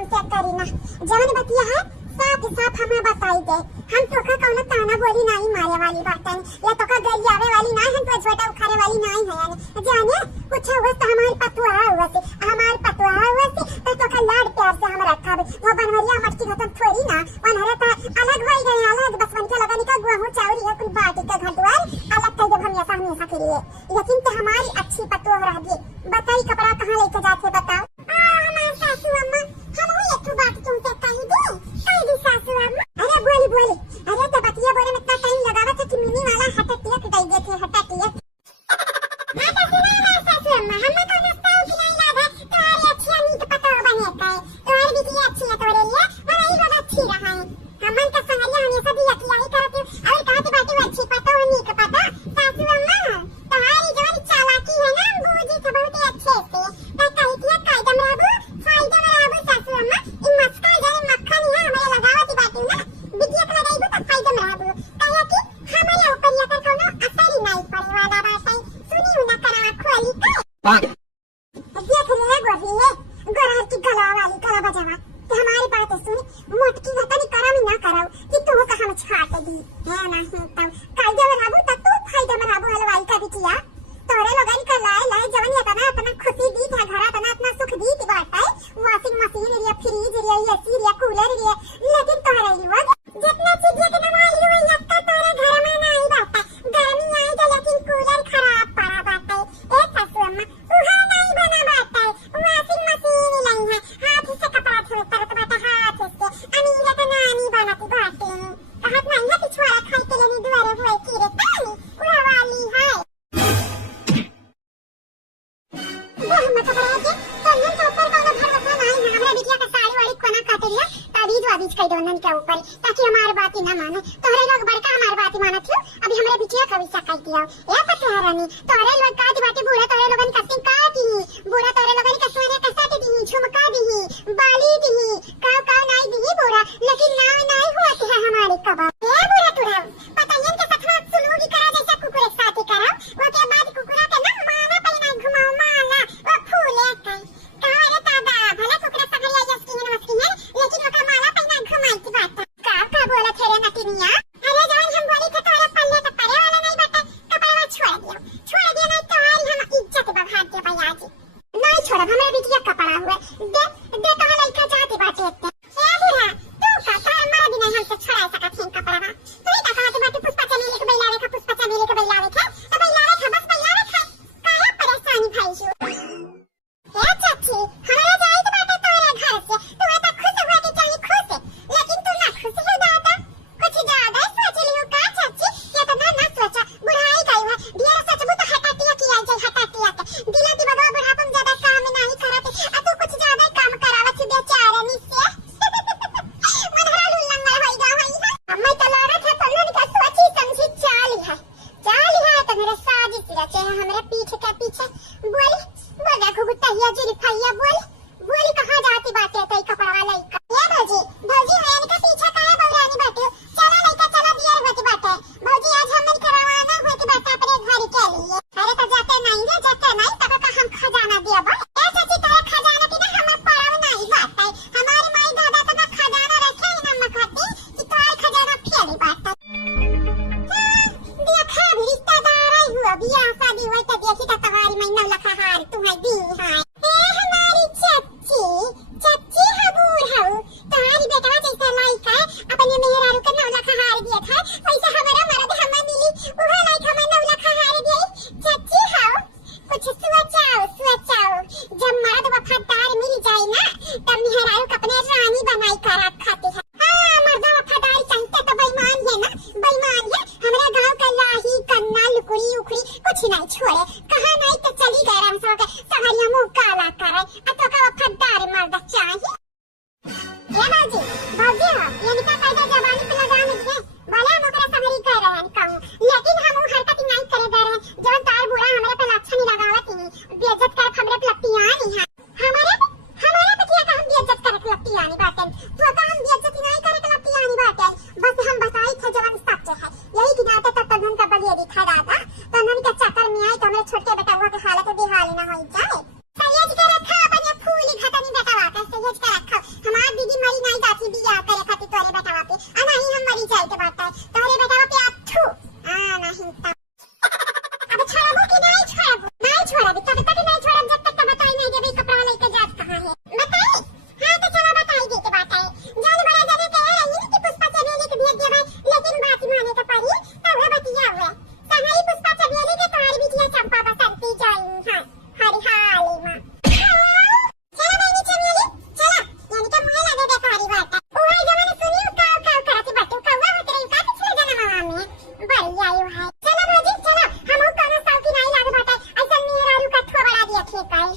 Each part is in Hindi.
जवन बतिया है साफ साफ हमें बताई दे। हम तो का कौन ताना बोली नहीं मारे वाली बात है या तो का गली आवे वाली नहीं हम तो छोटा उखारे वाली नहीं है यानी जाने कुछ हुआ तो हमारे पतुआ हुआ से हमारे पतुआ हुआ से तो का लाड प्यार से हम रखा वो बनवरिया मटकी खत्म थोड़ी ना वनहरे तो अलग हो गए अलग बस मन के लगा निका गुहू चावरी है कुल बाटी का घटवार अलग कर दे हम ऐसा हमेशा करिए लेकिन तो हमारी अच्छी पतुआ रह गई। बताई कपड़ा कहां लेके जाते बताओ। हमारे सासू अम्मा हम हुई एक बात तुमसे कही दी सासू अम्मा। अरे बोली अरे तो बतिया बोले में इतना टाइम लगावा था कि मिनी वाला हटटिया गई गए थे हटटिया हां तो सुना हमारे सासू अम्मा हम को नाश्ता की नहीं लादा तुम्हारी अच्छी नींद पता बने का है तुम्हारी बिटिया अच्छी है तोरे लिए और यही लोग अच्छी रहा है हमन का संगरिया हमेशा दिया कि यही करते और कहते बाटी अच्छी पता हो नहीं का पता सासू अम्मा तुम्हारी जो चालाकी है ना बूजी से बहुत अच्छे से मैं कही थी कायदम रहबो फायदा में रहबो सासू अम्मा इन मस्का जाने मक्खन है हमारे लगावती बाटी ना बिटिया को लगाइबो तो फायदा में रहबो कहे कि हमारे ऊपर या कर कोनो असर ही नहीं पड़े वाला बात है सुनी ना करा खोली के देख रे गोरी है गोरहर की गला वाली गला बजावा कि हमारी बात सुनी मोटकी घटा नहीं करा भी ना कराओ कि तू का हम छाट दी है ना तब कायदे में रहबो त तू फायदा में रहबो हलवाई का बिटिया तोरे लोगन का लाए जवन इतना खुशी दी था घर इतना सुख दी थी बात है वॉशिंग मशीन रिया फ्रिज रिया एसी रिया कूलर रिया लेकिन तोरे युवा जितना चीज के नाम आई हुई लगता तोरे घर में नहीं बात गर्मी आई तो लेकिन कूलर खराब पड़ा बात है एक सासू अम्मा उहा नहीं बना बात है वॉशिंग मशीन नहीं है हाथ से कपड़ा धोए परत बात हाथ से अमीर का नानी बनाती बात है कहत नहीं है पिछवाड़ा खाई के लेनी दुआरे हुए की रे तानी उहा वाली है हम कपड़ा के तन्नन के ऊपर कोनो घर वसा नहीं है हमरा बिटिया का साड़ी वाड़ी कोना काट लिया ताबीज वाबीज कई दोनन के ऊपर ताकि हमारी बात ही ना माने तोरे लोग बड़का हमारी बात ही मानत हो अभी हमरा बिटिया का विसा कह दिया या पता है रानी तोरे लोग का दी बाटी बुरा तोरे लोगन कटिंग का दी बुरा तोरे लोगन का सोने का साट दी झुमका दी बाली दी काव नहीं दी बुरा लेकिन नहीं हुआ है हमारे कबाब ए बुरा तुरा पतायन के साथ सुलूगी करा जैसा कुकुर एक साथ करा वो के बाद कुकुरा के ना माना पहना घुमाओ माला वो फूले कई कहा रे दादा भला कुकुरा सगरिया जस्की है लेकिन वो का माला पहना घुमाई की बात का बोला थे रे नटिनिया अरे जान हम बोली थे तोरे पल्ले तो परे वाला नहीं बता कपड़ा छोड़ दिया नहीं तो हम इज्जत बढ़ा के भैया जी नहीं छोड़ हमारे बिटिया कपड़ा हुआ दे कहां लइका जाते बाटे ए बुढ़ा तू का तार मारा भी नहीं हमसे छोड़ा सका थे कपड़ा के बात है तोरे बेटा पे अथू नहीं ता अब छोड़बो कि नहीं छोड़ब तब तक नहीं छोड़ब जब तक बताई नहीं देबे कपड़ा लेके जात कहां है बताई। हां तो चलो बताई दे के बात है जान बड़ा जाने के है ये कि पुष्पा चमेली के भेज दिया भाई लेकिन बात माने तो पड़ी तब बतिया हुआ सहाई पुष्पा चमेली के तुम्हारी बिटिया चंपा बसंती जाई हां हरी हाली मां चलो नहीं चमेली चलो यानी कि मुझे लगे बेकारी बात है ओ है जमाने सुनी का करती बात कौवा होते रही का पिछले जन्म में बड़ी आयु है। चलो भौजी चलो हम कोनो साल की नहीं लागे बात है ऐसा मेरा रू का ठो बड़ा दिया थे काई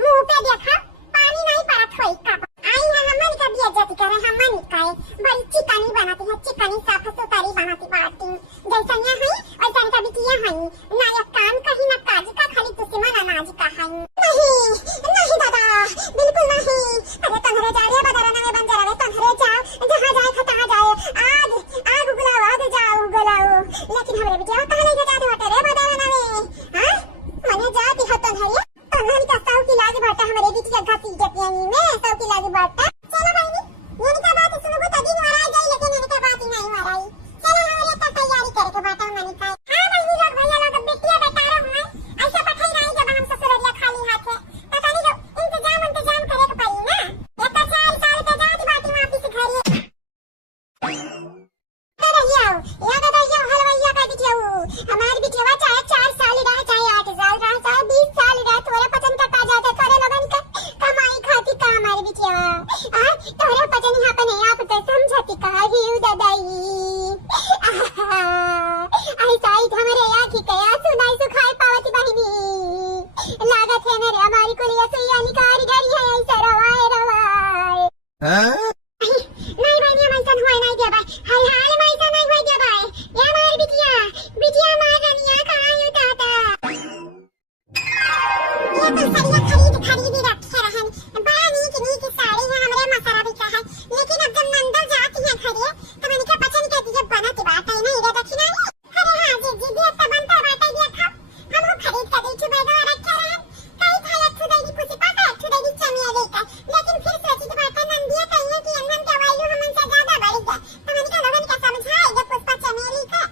मुंह पे देखा पानी नहीं परत होई का आई है हमन का भी इज्जत करे हमन निकाय बड़ी चिकनी बनाती है चिकनी साफ सुथरी बनाती बाटी जैसा यहाँ है वैसा का बिटिया है ना ये काम कहीं ना काज का खाली तुसी मन अनाज का है नहीं दादा बिल्कुल नहीं। अरे तंगरे जा रे बदरना में बन जा रे तंगरे जा जहां जाए खता जाए आग उगलाओ आग जाओ उगलाओ लेकिन हमरे बिटिया कहां ले जा दे रे बदरना में हां मने जाती है तंगरे तंगरी का साउ की लाज बाटा हमरे बिटिया घाती जपियानी में साउ की लाज बाटा चलो भाई ये का बात सुनो तो दिन वरा जाए लेकिन इनका बात ही नहीं वराई चलो हमारे तो तैयारी करके बाटा मनी का हां भाई लोग भैया लोग बिटिया बता रहे हैं ऐसा पठाई नहीं जब हम ससुरिया खाली हाथ है पता नहीं जो इंतजाम करे के पड़ी ना ये तो 4 साल के जात बाटी वापस घरे याद रहियो हलवैया का बिटिया हमारी बिटिया चाहे 4 साल रह चाहे 8 साल रह चाहे 20 साल रह तोरे पसंद का जाते तोरे लोगन का कमाई खाती का हमारी बिटिया तोरे पसंद यहाँ पे नहीं आप तो समझती कहा ही दादाई ऐसा ही हमारे यहाँ की कया सुनाई सुखाई पावती बहिनी लागत है मेरे हमारी को लिया से यानी कारी डरी है ऐसा रवाए नहीं बहनी हम ऐसा हुआ नहीं दिया भाई हाल हाल में ऐसा नहीं हुआ दिया भाई ये हमारी बिटिया महारानिया कहाँ है दादा ये तो सरिया खरीद रखे रहन बड़ा नीक साड़ी है हमरे मसाला भी का है लेकिन अब जब मंदिर जाती है खड़े तो मैंने क्या पता नहीं कहती जब बना की बात है नहीं रे दक्षिणा अरे हां जी भी एक बनता बात है दिया था हम खरीद कर दी थी बैठा रखे रहन कई थाला छुदाई पुष्पा का छुदाई चमेली का लेकिन फिर सोची की बात नंदिया कहिए कि हम क्या वायु हमन से ज्यादा बढ़ गया तो मैंने कहा लोगन का समझाए जब पुष्पा चमेली का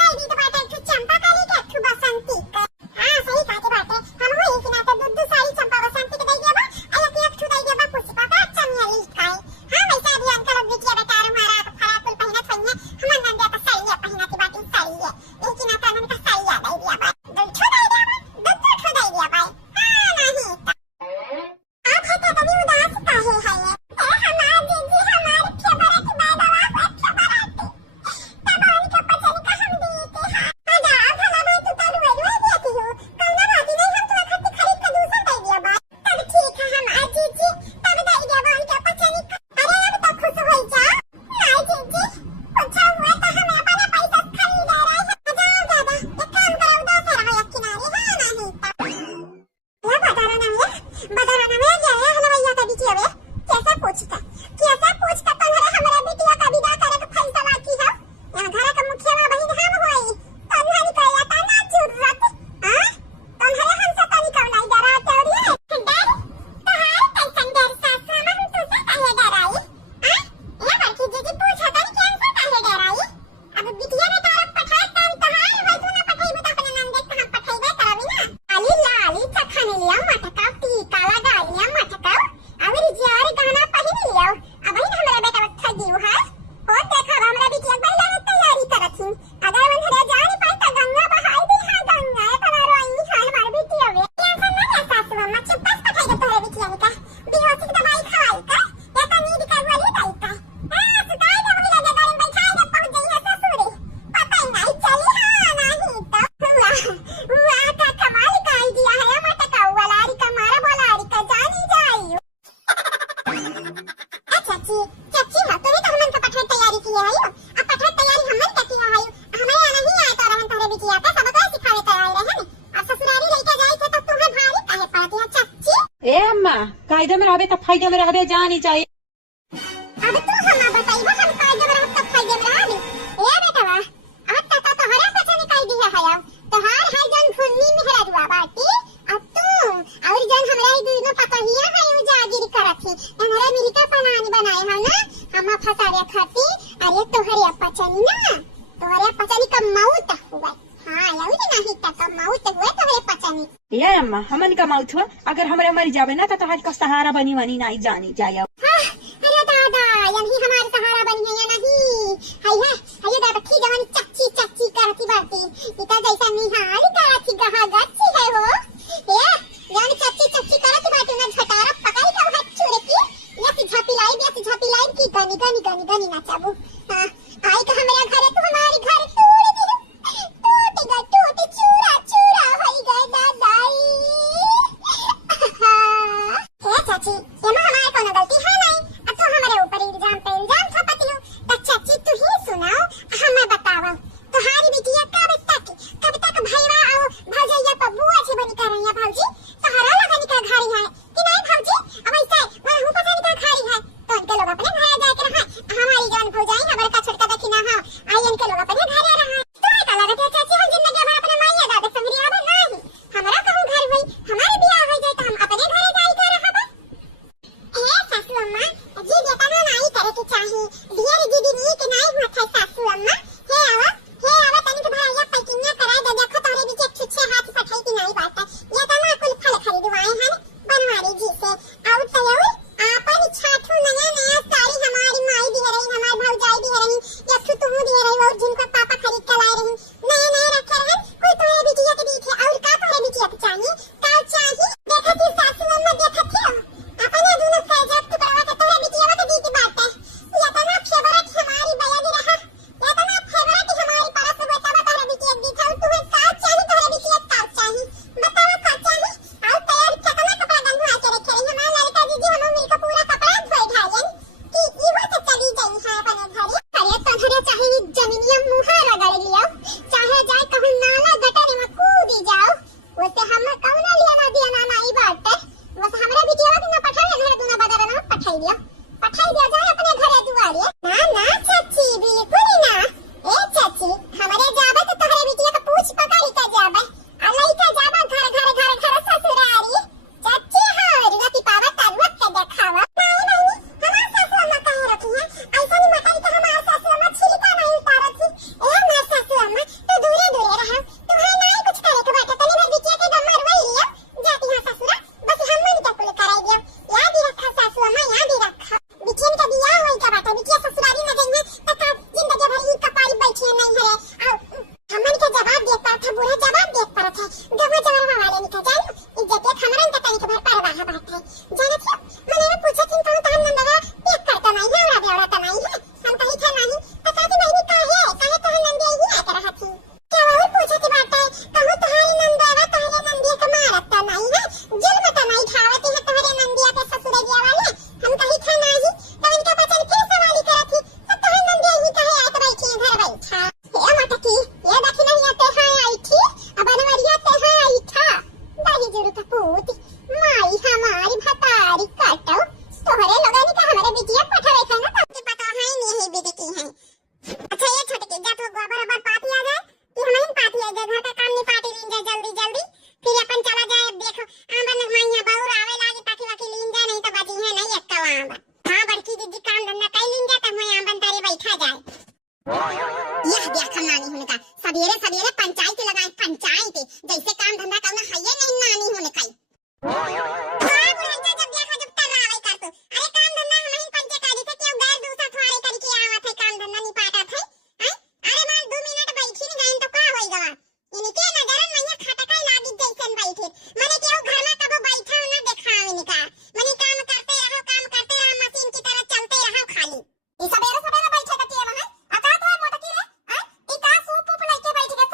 दई दी तो बात है चंपा का ली क्या बसंती का हां सही कहा की बात है हम हो एक ना तो दूध सारी चंपा बसंती के दई देबा अलग एक छुदाई देबा पुष्पा का चमेली का हां वैसा अभियान का लोग बिटिया बता रहा हमारा तो खरा कुल पहिना थइया हमन नंदिया का सही है पहिना की बात सही है लेकिन आता मैंने का सही याद आई दिया बात दूध छुदाई देबा दूध छुदाई दिया भाई हां नहीं आप है तो कभी उदास काहे है हमार जीजी हमार फेवरेट मैडम आप फेवरेट तब उनके पसंद का हम देते हैं आजा भला मैं तो तलु है देती हूं कौन बात नहीं हम तो खरीद के दूसरा दे दिया बात तब ठीक है हम आज जीजी तब दे दिया उनके पसंद अरे अब तो खुश हो जा नहीं जीजी अच्छा हुआ तो हम अपना पैसा खरीद रहे हैं जाओ दादा एक काम करो उधर से रहो किनारे हां नहीं या बदाना में जाए हलवैया का बिटिया वे कैसा पूछता तुम्हारे हमारे बिटिया का विदा करे के फैसला की है यहाँ घर का मुखिया बहन हम होई तन्हारी कहया ता ना जरूरत हां तन्हारे हम से तनी कम नहीं डरा तोड़ी डर तहार कैसन डर सासरा में हम तुझसे काहे डराई हां ये बड़की जीजी पूछा तनी कैसे काहे डराई अब बिटिया ने तारक पठाए तन तहार होई तू ना पठाई तो अपने नाम देख हम पठाई करबी ना आली लाली चखने लिया मटका टीका लगा लिया मटका अबरी जियारी गाना पहिन लिया अब ही हमारा बेटा अच्छा जीव है और देखा हमरा बिटिया पहले तैयारी करत थी अगर मन हरे जानी पाई त गंगा बहाई दी हां गंगा तनारो आई हां हमार बिटिया वे ऐसा नहीं सासु अम्मा चुपचाप पठाई दे तोरे बिटिया का बेहोशी दवाई खवाई का या त नींद का वाली दाई का हां सुताई दे मुझे लगे गाड़ी में बैठाई दे पहुंच गई है ससुरे पता ही नहीं चली हां नहीं तो वाह का कमाल का आईडिया है मटका वालारी का मारा बोलारी का जानी जाई चाची ना तो भी तो हमन का पठाई तैयारी की है अब पठाई तैयारी हमन का की है हमें आना ही आया तो रहन तारे बिटिया का सब को सिखावे तैयार रहे अब ससुरारी लेके जाई थे तो तुम्हें भारी काहे पड़ती है चाची ए अम्मा कायदे में रहबे त फायदे में रहबे जानी चाहिए अब तू हम बताइबो हम कायदे में रहब त फायदे में रहबे ए बेटा अब तक तो हरा पछा निकाल दी है तो हार है जन फुन्नी मेहरा दुआ बाटी अब तू और जन हमरा ही दोनों पतहिया है उ जागिर करत थी हमरा मिलका पनानी बनाए हम ना हम फसारे खाती अरे तोहरे पछा तनी ना तोहरे पचनी का मौत हुआ। हाँ यही नहीं तक मौत हुआ तोहरे पचनी। ये अम्मा हमन का माउथ हुआ अगर हमारे मर जावे ना तो तोहर का सहारा बनी वनी नहीं जानी जाए। हाँ, अरे दादा यही हमारे सहारा बनी है या नहीं? हाय दादा की जवानी चच्ची चच्ची करती बाती इतना जैसा निहारी करती गहा गच्ची है वो ये यानी चच्ची चच्ची करती बाती ना झटारा पकाई का हाथ छुरे की या सीधा पिलाई की गनी गनी गनी गनी ना चाबू। हाँ आई का हमारे घरे तो हमारी घर तोड़ दी टूट चूरा चूरा होई गए दादाई। हे चाची ये हमारे कोनो गलती है नहीं अब तो हमारे ऊपर इल्जाम पे इल्जाम थपती हो। तो चाची तू ही सुनाओ हमें बताओ तुम्हारी बिटिया कब तक भैया आओ भौजैया पर बुआ से बनी कर रही है भौजी तुम्हारा लगन का घारी है कि नहीं भौजी? अब ऐसे मैं हूं पता नहीं क्या घारी है तो इनके लोग अपने घर जा के रहा हमारी जान भौजाई हमारे का छोटका देखी ना हां आई इनके लोग अपने घर रहा तो का लगत है चाची हम जिंदगी भर अपने माईया दादा संगरी आवे नहीं हमारा कहूं घर भाई हमारे बियाह हो जाए तो हम अपने घरे जाई कर रहा ए सासू अम्मा जी बेटा ना नहीं करे के चाहिए दियर दीदी नहीं के नहीं हुआ था सासू अम्मा। हे आवा तनी के भैया पैकिंग करा दे देखो तोरे भी के छुछे हाथ पठाई की नहीं बात है ये तो ना कुल फल खरीदवाए हैं बनवारी जी से आउ तयाउ आपन छाठू नया साड़ी हमारी माई दी रही हमारी भौजाई दी रही या तू तू दी रही और जिनका पापा खरीद के लाए रही नए रखे हैं कोई तोरे बिटिया के दी थे और का तोरे बिटिया के चाहिए का चाहिए देखा थी सासू अम्मा देखा थी अपने दोनों प्रोजेक्ट करवा के तोरे बिटिया के दी की बात है या तो ना फेवरेट हमारी बया दी रहा या तो ना फेवरेट हमारी पास में तब तोरे बिटिया दी था तुम्हें का चाहिए तोरे बिटिया का चाहिए बताओ का चाहिए और तैयार कितना कपड़ा गंधवा के रखे रही हमारा लड़का दीदी हम मिलकर पूरा कपड़ा धोई ढालियन कि ई वो तो चली गई है अपने घर अरे तोहरे चाहिए जमीनिया मुहा रगड़ लियो चाहे जाए कहूं नाला गटर में कूद जाओ वैसे हम कौन लेना देना नहीं बात है बस हमरा बिटिया के ना पठाए घर दोनों बदर ना पठाई दियो जाए अपने घरे दुआरे ना चाची बिल्कुल ना ए चाची हमारे जाबे तो तोहरे बिटिया का पूछ पकड़ी का जाबे अलई का जाबे घर ससुरारी चाची हां रिगती पावा तारुत के देखावा नहीं हमार सासू अम्मा कहे रखी है ऐसा नहीं मताई कि हमार सासू अम्मा छिलका नहीं उतारत थी ए हमार सासू अम्मा तो दूरे रहा तुम्हें नहीं कुछ करे के बात तनी मेरी बिटिया के दम मरवाई लियो जाती हां ससुरा बस हम मन का कुल कराई दियो याद ही रखा सासू अम्मा याद ही रखा बिटिया का बियाह होई का बात बिटिया ससुरारी न गई है तक जिंदगी भर ही कपारी बैठी नहीं है और हमन के जवाब देता था बुरा जवाब देत परत है गवा जवाब वाले निकल जाए इज्जत एक हमरन का तनी के भर परवाह बात है जाने थी मैंने पूछा कि कौन तो नंदवा एक करता नहीं है और बेवड़ा तो नहीं है हम कही था नानी पता की बहनी काहे तो नंदी ही आ कर रहा थी क्या वो पूछा की बात है कहूं तुम्हारी नंदवा तोहरे नंदी का मारत तो नहीं है जुल्म तो नहीं खावती है तोहरे नंदिया के ससुरैया वाले हम कही था नहीं तो इनका बचन फिर सवाल करत थी तो तोहरे नंदी ही कहे आत बैठी घर बैठा हे माता की ये देखी नहीं आते हैं आई थी अब अनवरिया ते हैं आई था दादी जुरू का पूत माई हमारी भतारी काटो तोहरे लोगन का हमारे बिटिया पठावे थे ना तब पता है नहीं है बिटी की है। अच्छा ये छोटे के जा तो बराबर पाती आ जाए कि हमें पाती आ जाए घर का काम नहीं पाती लीन जाए जल्दी फिर अपन चला जाए देखो आंबन माइया बहुर आवे लागे ताकि वाकी लीन जाए नहीं तो बाजी है नहीं एक्का आंबन हां बड़की दीदी काम धंधा कई लीन जाता मैं आंबन तारे बैठा जाए यह देखा नानी होने का सवेरे पंचायत लगाए पंचायत जैसे काम धंधा करना है ये नहीं नानी होने का जब देखा जब तरावे कर तो अरे काम धंधा हम ही पंचायत कारी थे क्यों गैर दूसरा थोड़े करके आवा थे काम धंधा नहीं पाता थे अरे मान 2 मिनट बैठी नहीं गई तो का होई गवा इनके नजरन मैया खटकाई लागी जैसन बैठे माने केहू घर में कबो बैठा ना देखावे इनका माने काम करते रहो मशीन की तरह चलते रहो खाली ई सवेरे बैठे का के वहां आता तो मोटा की रे ई का सूप लेके बैठ के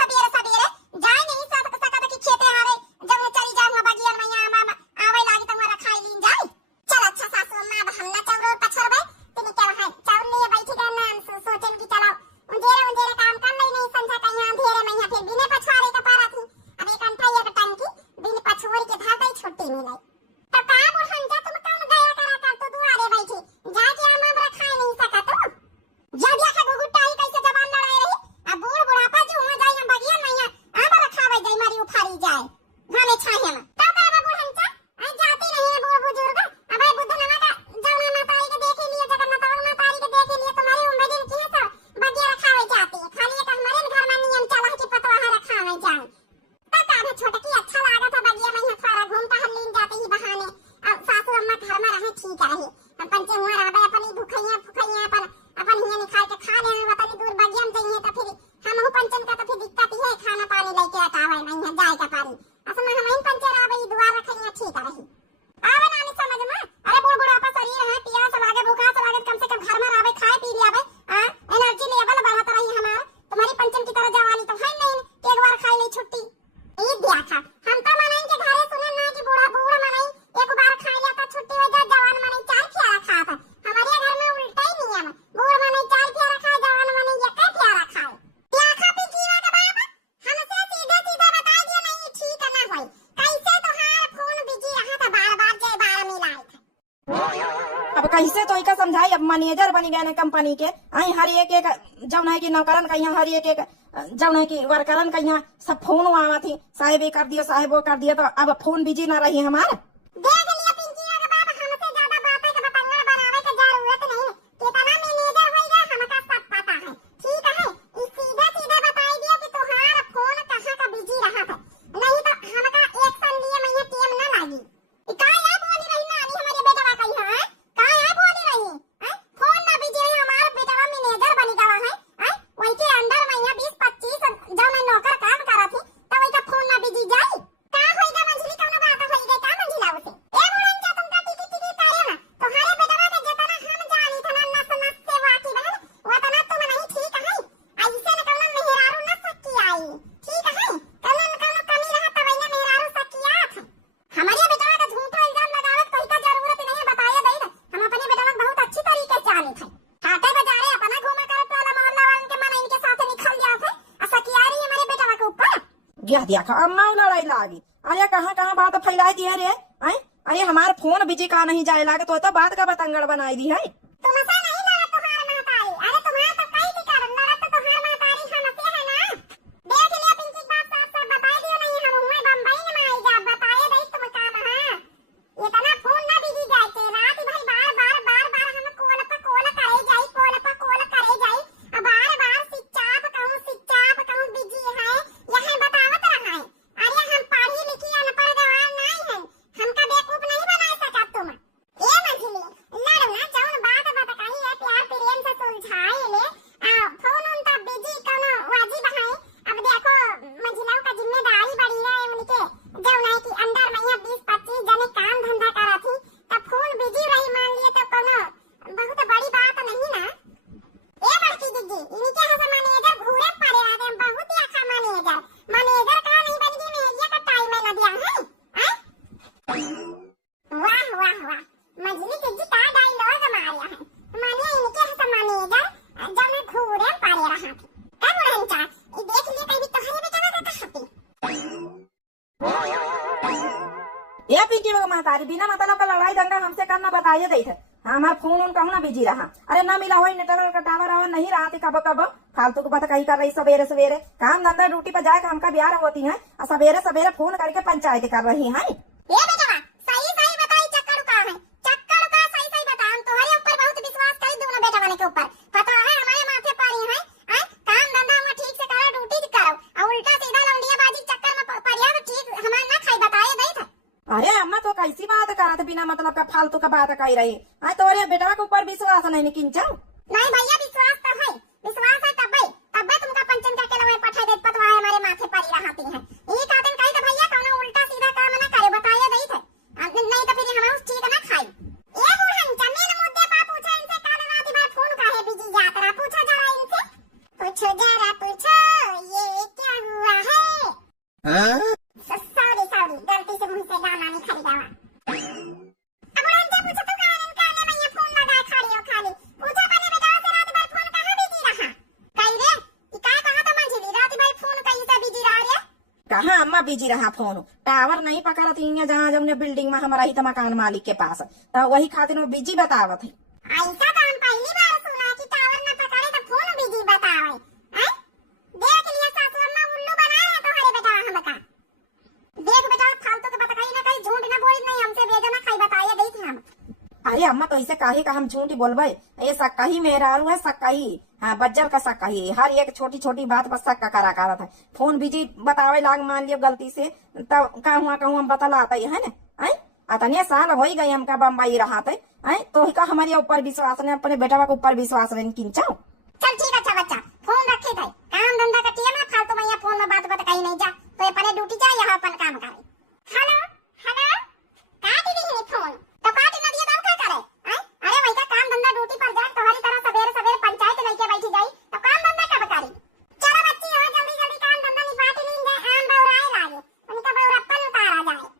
कैसे तो इका समझाई, अब मैनेजर बनी गए ना कंपनी के। आई हर एक जौन है कि नौकरन का यहाँ हर एक जौन है कि वर्करन का यहाँ सब फोन आवा थी, साहेब ये कर दिया, साहेब वो कर दिया, तो अब फोन बिजी ना रही हमारे। देख लिया पिंकी के बाप, हमसे ज्यादा बातें के बतंगड़ बनावे के जरूरत नहीं। कितना मैनेजर होइगा हमका सब पता है, ठीक है। इस सीधे सीधे बताई दिया कि तुम्हारा फोन कहां का बिजी रहा था, नहीं तो हमका एक्शन लिए मैं टीम ना लागी। का है बोली रही ना अभी हमारे बेटा का ही है, का है बोली रही है फोन ना बिजी है, हमारा बेटा मैनेजर बनी गवा है। वही के अंदर मैं 20-25 जब मैं नौकर काम करा थी तब वही का फोन ना बिजी जाई। का होइगा मंझली कौन बात होइगा, का मंझिला उसे ए मुरन जा तुमका टिकी टिकी तारे ना तुम्हारे बेटा का जतना हम जानी तना नस नस से वाकी बहन वतना तुम नहीं, ठीक है। ऐसे न कौन मेहरारू न सकी आई, ठीक है। कौन कमी रहा तब ना मेहरारू सकिया था। हमारे बेटा का झूठा इल्जाम लगावत कोई का जरूरत नहीं है, बताया दई। हम अपने बेटा को बहुत अच्छी तरीके से जानी थे। हाटे बाजारे अपना घूमा कर टोला मोहल्ला वालों के मन इनके साथ निकल गया थे, सकिया रही हमारे बेटा के ऊपर गया दिया अम्मा लड़ाई लागी। अरे कहाँ कहाँ बात फैलाई दी है रे। आई अरे हमारे फोन बिजी का नहीं जाए लागे, तो बात का बतंगड़ बनाई दी है। तुमसे नहीं लड़ा तुम्हार महतारी, अरे तुम्हारा तो कई दिक्कत लड़ा तो तुम्हार महतारी हमसे है ना। देख लिया पिंकी की बात साफ साफ बता दियो, नहीं हम हुए बम्बई में आई जा बताए दई तुम काम हां। इतना फोन ना बिजी जाए के रात भर बार हम कॉल पे कॉल करे जाई, कॉल पे कॉल करे जाई, बार स्विच ऑफ कहूं बिजी है यहां बतावत रहा है। अरे हम पढ़ी लिखी अनपढ़ गवार नहीं है, हमका बेवकूफ नहीं बना सका तुम। ए मंझली लड़ो ना, जौन बात बताई है प्यार प्रेम से सुलझाए ले। फोन उन तब बिजी कोनो वाजिब है। अब देखो मंझिलाओं का जिम्मेदारी बड़ी है उनके, जौन है कि अंदर में 20-25 जने काम धंधा करा थी तब फोन बिजी रही, मान लिए तो कोनो बहुत बड़ी बात नहीं ना। ए बड़की दीदी इनके हस मैनेजर घूरे पड़े रहते हैं, बहुत ही अच्छा मैनेजर का नहीं बन गई, मेरिया का टाइम में न दिया है। वाह वाह वाह मजली के जी का डायलॉग मारिया है। माने इनके हस मैनेजर जब मैं घूरे पड़े रहा थे कब रंचा ये देख लिए कहीं तुम्हारे बेटा का कहाती। ये पीछे महतारी बिना मतलब का लड़ाई दंगा हमसे करना बताइए दई थे। हमारा फोन उन कहूँ ना बिजी रहा, अरे ना मिला हो नेटवर्क का टावर और नहीं रहा थी कब कब फालतू को बात कही कर रही। सवेरे सवेरे काम धंधा ड्यूटी पर जाकर हमका बिहार होती है और सवेरे सवेरे फोन करके पंचायत कर रही है। ये बेटा सही सही बताई, चक्कर का है चक्कर का सही सही बता। हम तुम्हारे ऊपर बहुत विश्वास करी दोनों बेटा वाले के ऊपर, पता है हमारे माथे पर ही है। काम धंधा में ठीक से करो, ड्यूटी करो और उल्टा सीधा लौंडिया बाजी चक्कर में पड़िया तो ठीक हमारा ना खाई बताए दई था। अरे अम्मा तो कैसी बात करत बिना मतलब का फालतू का बात कही रही। आई तो बेटा के ऊपर विश्वास नहीं किंचो। नहीं भैया विश्वास तो है, विश्वास है तब तुमका पंचन करके लवे पठा दे पतवा हमारे माथे पर ही रहती है। ये कातन कही तो भैया कौन उल्टा सीधा काम ना करे बताया दई थे, नहीं तो फिर हम उस ठीक ना खाई। ये बुढ़न जमीन मुद्दे पर पूछा इनसे काल रात भर फोन काहे बिजी जात रहा, पूछो जरा इनसे, पूछो जरा पूछो ये क्या हुआ है। सॉरी गलती से मुंह से गाना नहीं खरीदा हुआ। अब उनसे पूछो तो कारण काले में ये फोन लगा खड़ी हो खाली, पूछो अपने बेटा से रात भर फोन कहां बिजी रहा। कही रे ये का कहा तो मंझली रात भर फोन कहीं से बिजी रहा रे। कहाँ अम्मा बिजी रहा फोन, टावर नहीं पकड़ा थी जहाँ जमने बिल्डिंग में हमारा ही तो मकान मालिक के पास, तो वही खातिर वो बिजी बतावत है। ऐसा तो हम पहली बार सुना कि टावर न पकड़े तो फोन बिजी बतावे। देख लिया सासू अम्मा उल्लू बनाए है तुम्हारे बेटा हमका। देख बेटा फालतू के बताई ना कहीं झूठ ना बोली, नहीं हमसे भेजो ना खाई बताइए दई थी हम। अरे अम्मा तो इसे काहे का हम झूठ बोलबे, ये सक्का ही मेहरारू है, सक्का ही हाँ बज्जर का सक्का ही, हर एक छोटी छोटी बात पर सक्का करा करत है। फोन बिजी बतावे लाग मान लियो गलती से तब कहूँ हम बतलाता है ना। आई अतने साल हो गई हमका बम्बई रहा थे। आई तो का हमारे ऊपर विश्वास नहीं, अपने बेटा के ऊपर विश्वास नहीं किंचाओ। चल ठीक अच्छा बच्चा फोन रखे थे, काम धंधा का टिया ना फालतू में फोन में बात कहीं नहीं जा, तो अपने ड्यूटी जा यहाँ अपन काम करे। हेलो हेलो काट दी है फोन तो काट ना दिया तो क्या करे। अरे वही का काम धंधा ड्यूटी पर जाए तुम्हारी तरह सवेरे सवेरे पंचायत लेके बैठी जाई तो काम धंधा कब करी। चलो बच्ची हो जल्दी जल्दी काम धंधा निपाट लीजिए, आम बौराए लागे उनका बौरापन उतारा जाए।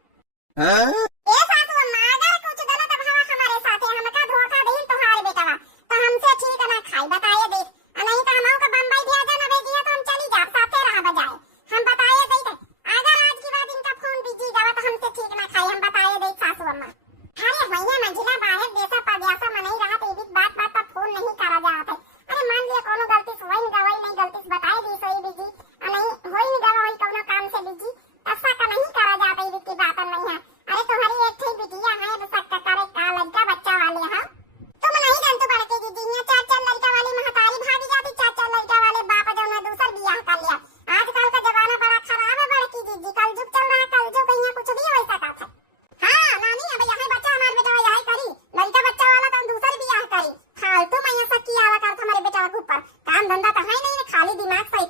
ए सासू अम्मा अगर कुछ गलत हवा हमारे साथ है, हमका धोखा दे तुम्हारे बेटा तो हमसे ठीक ना खाई बताइए देख, नहीं तो हम का बम्बई भेजा ना भेजिए तो हम चली जा साथे रहा बजाए। हम बताइए दे अगर आज के बाद इनका फोन बिजी जावा तो हमसे ठीक ना खाई, हम बताइए दे सासू अम्मा। अरे भैया मंजिला बाहर देशा परदेशा में नहीं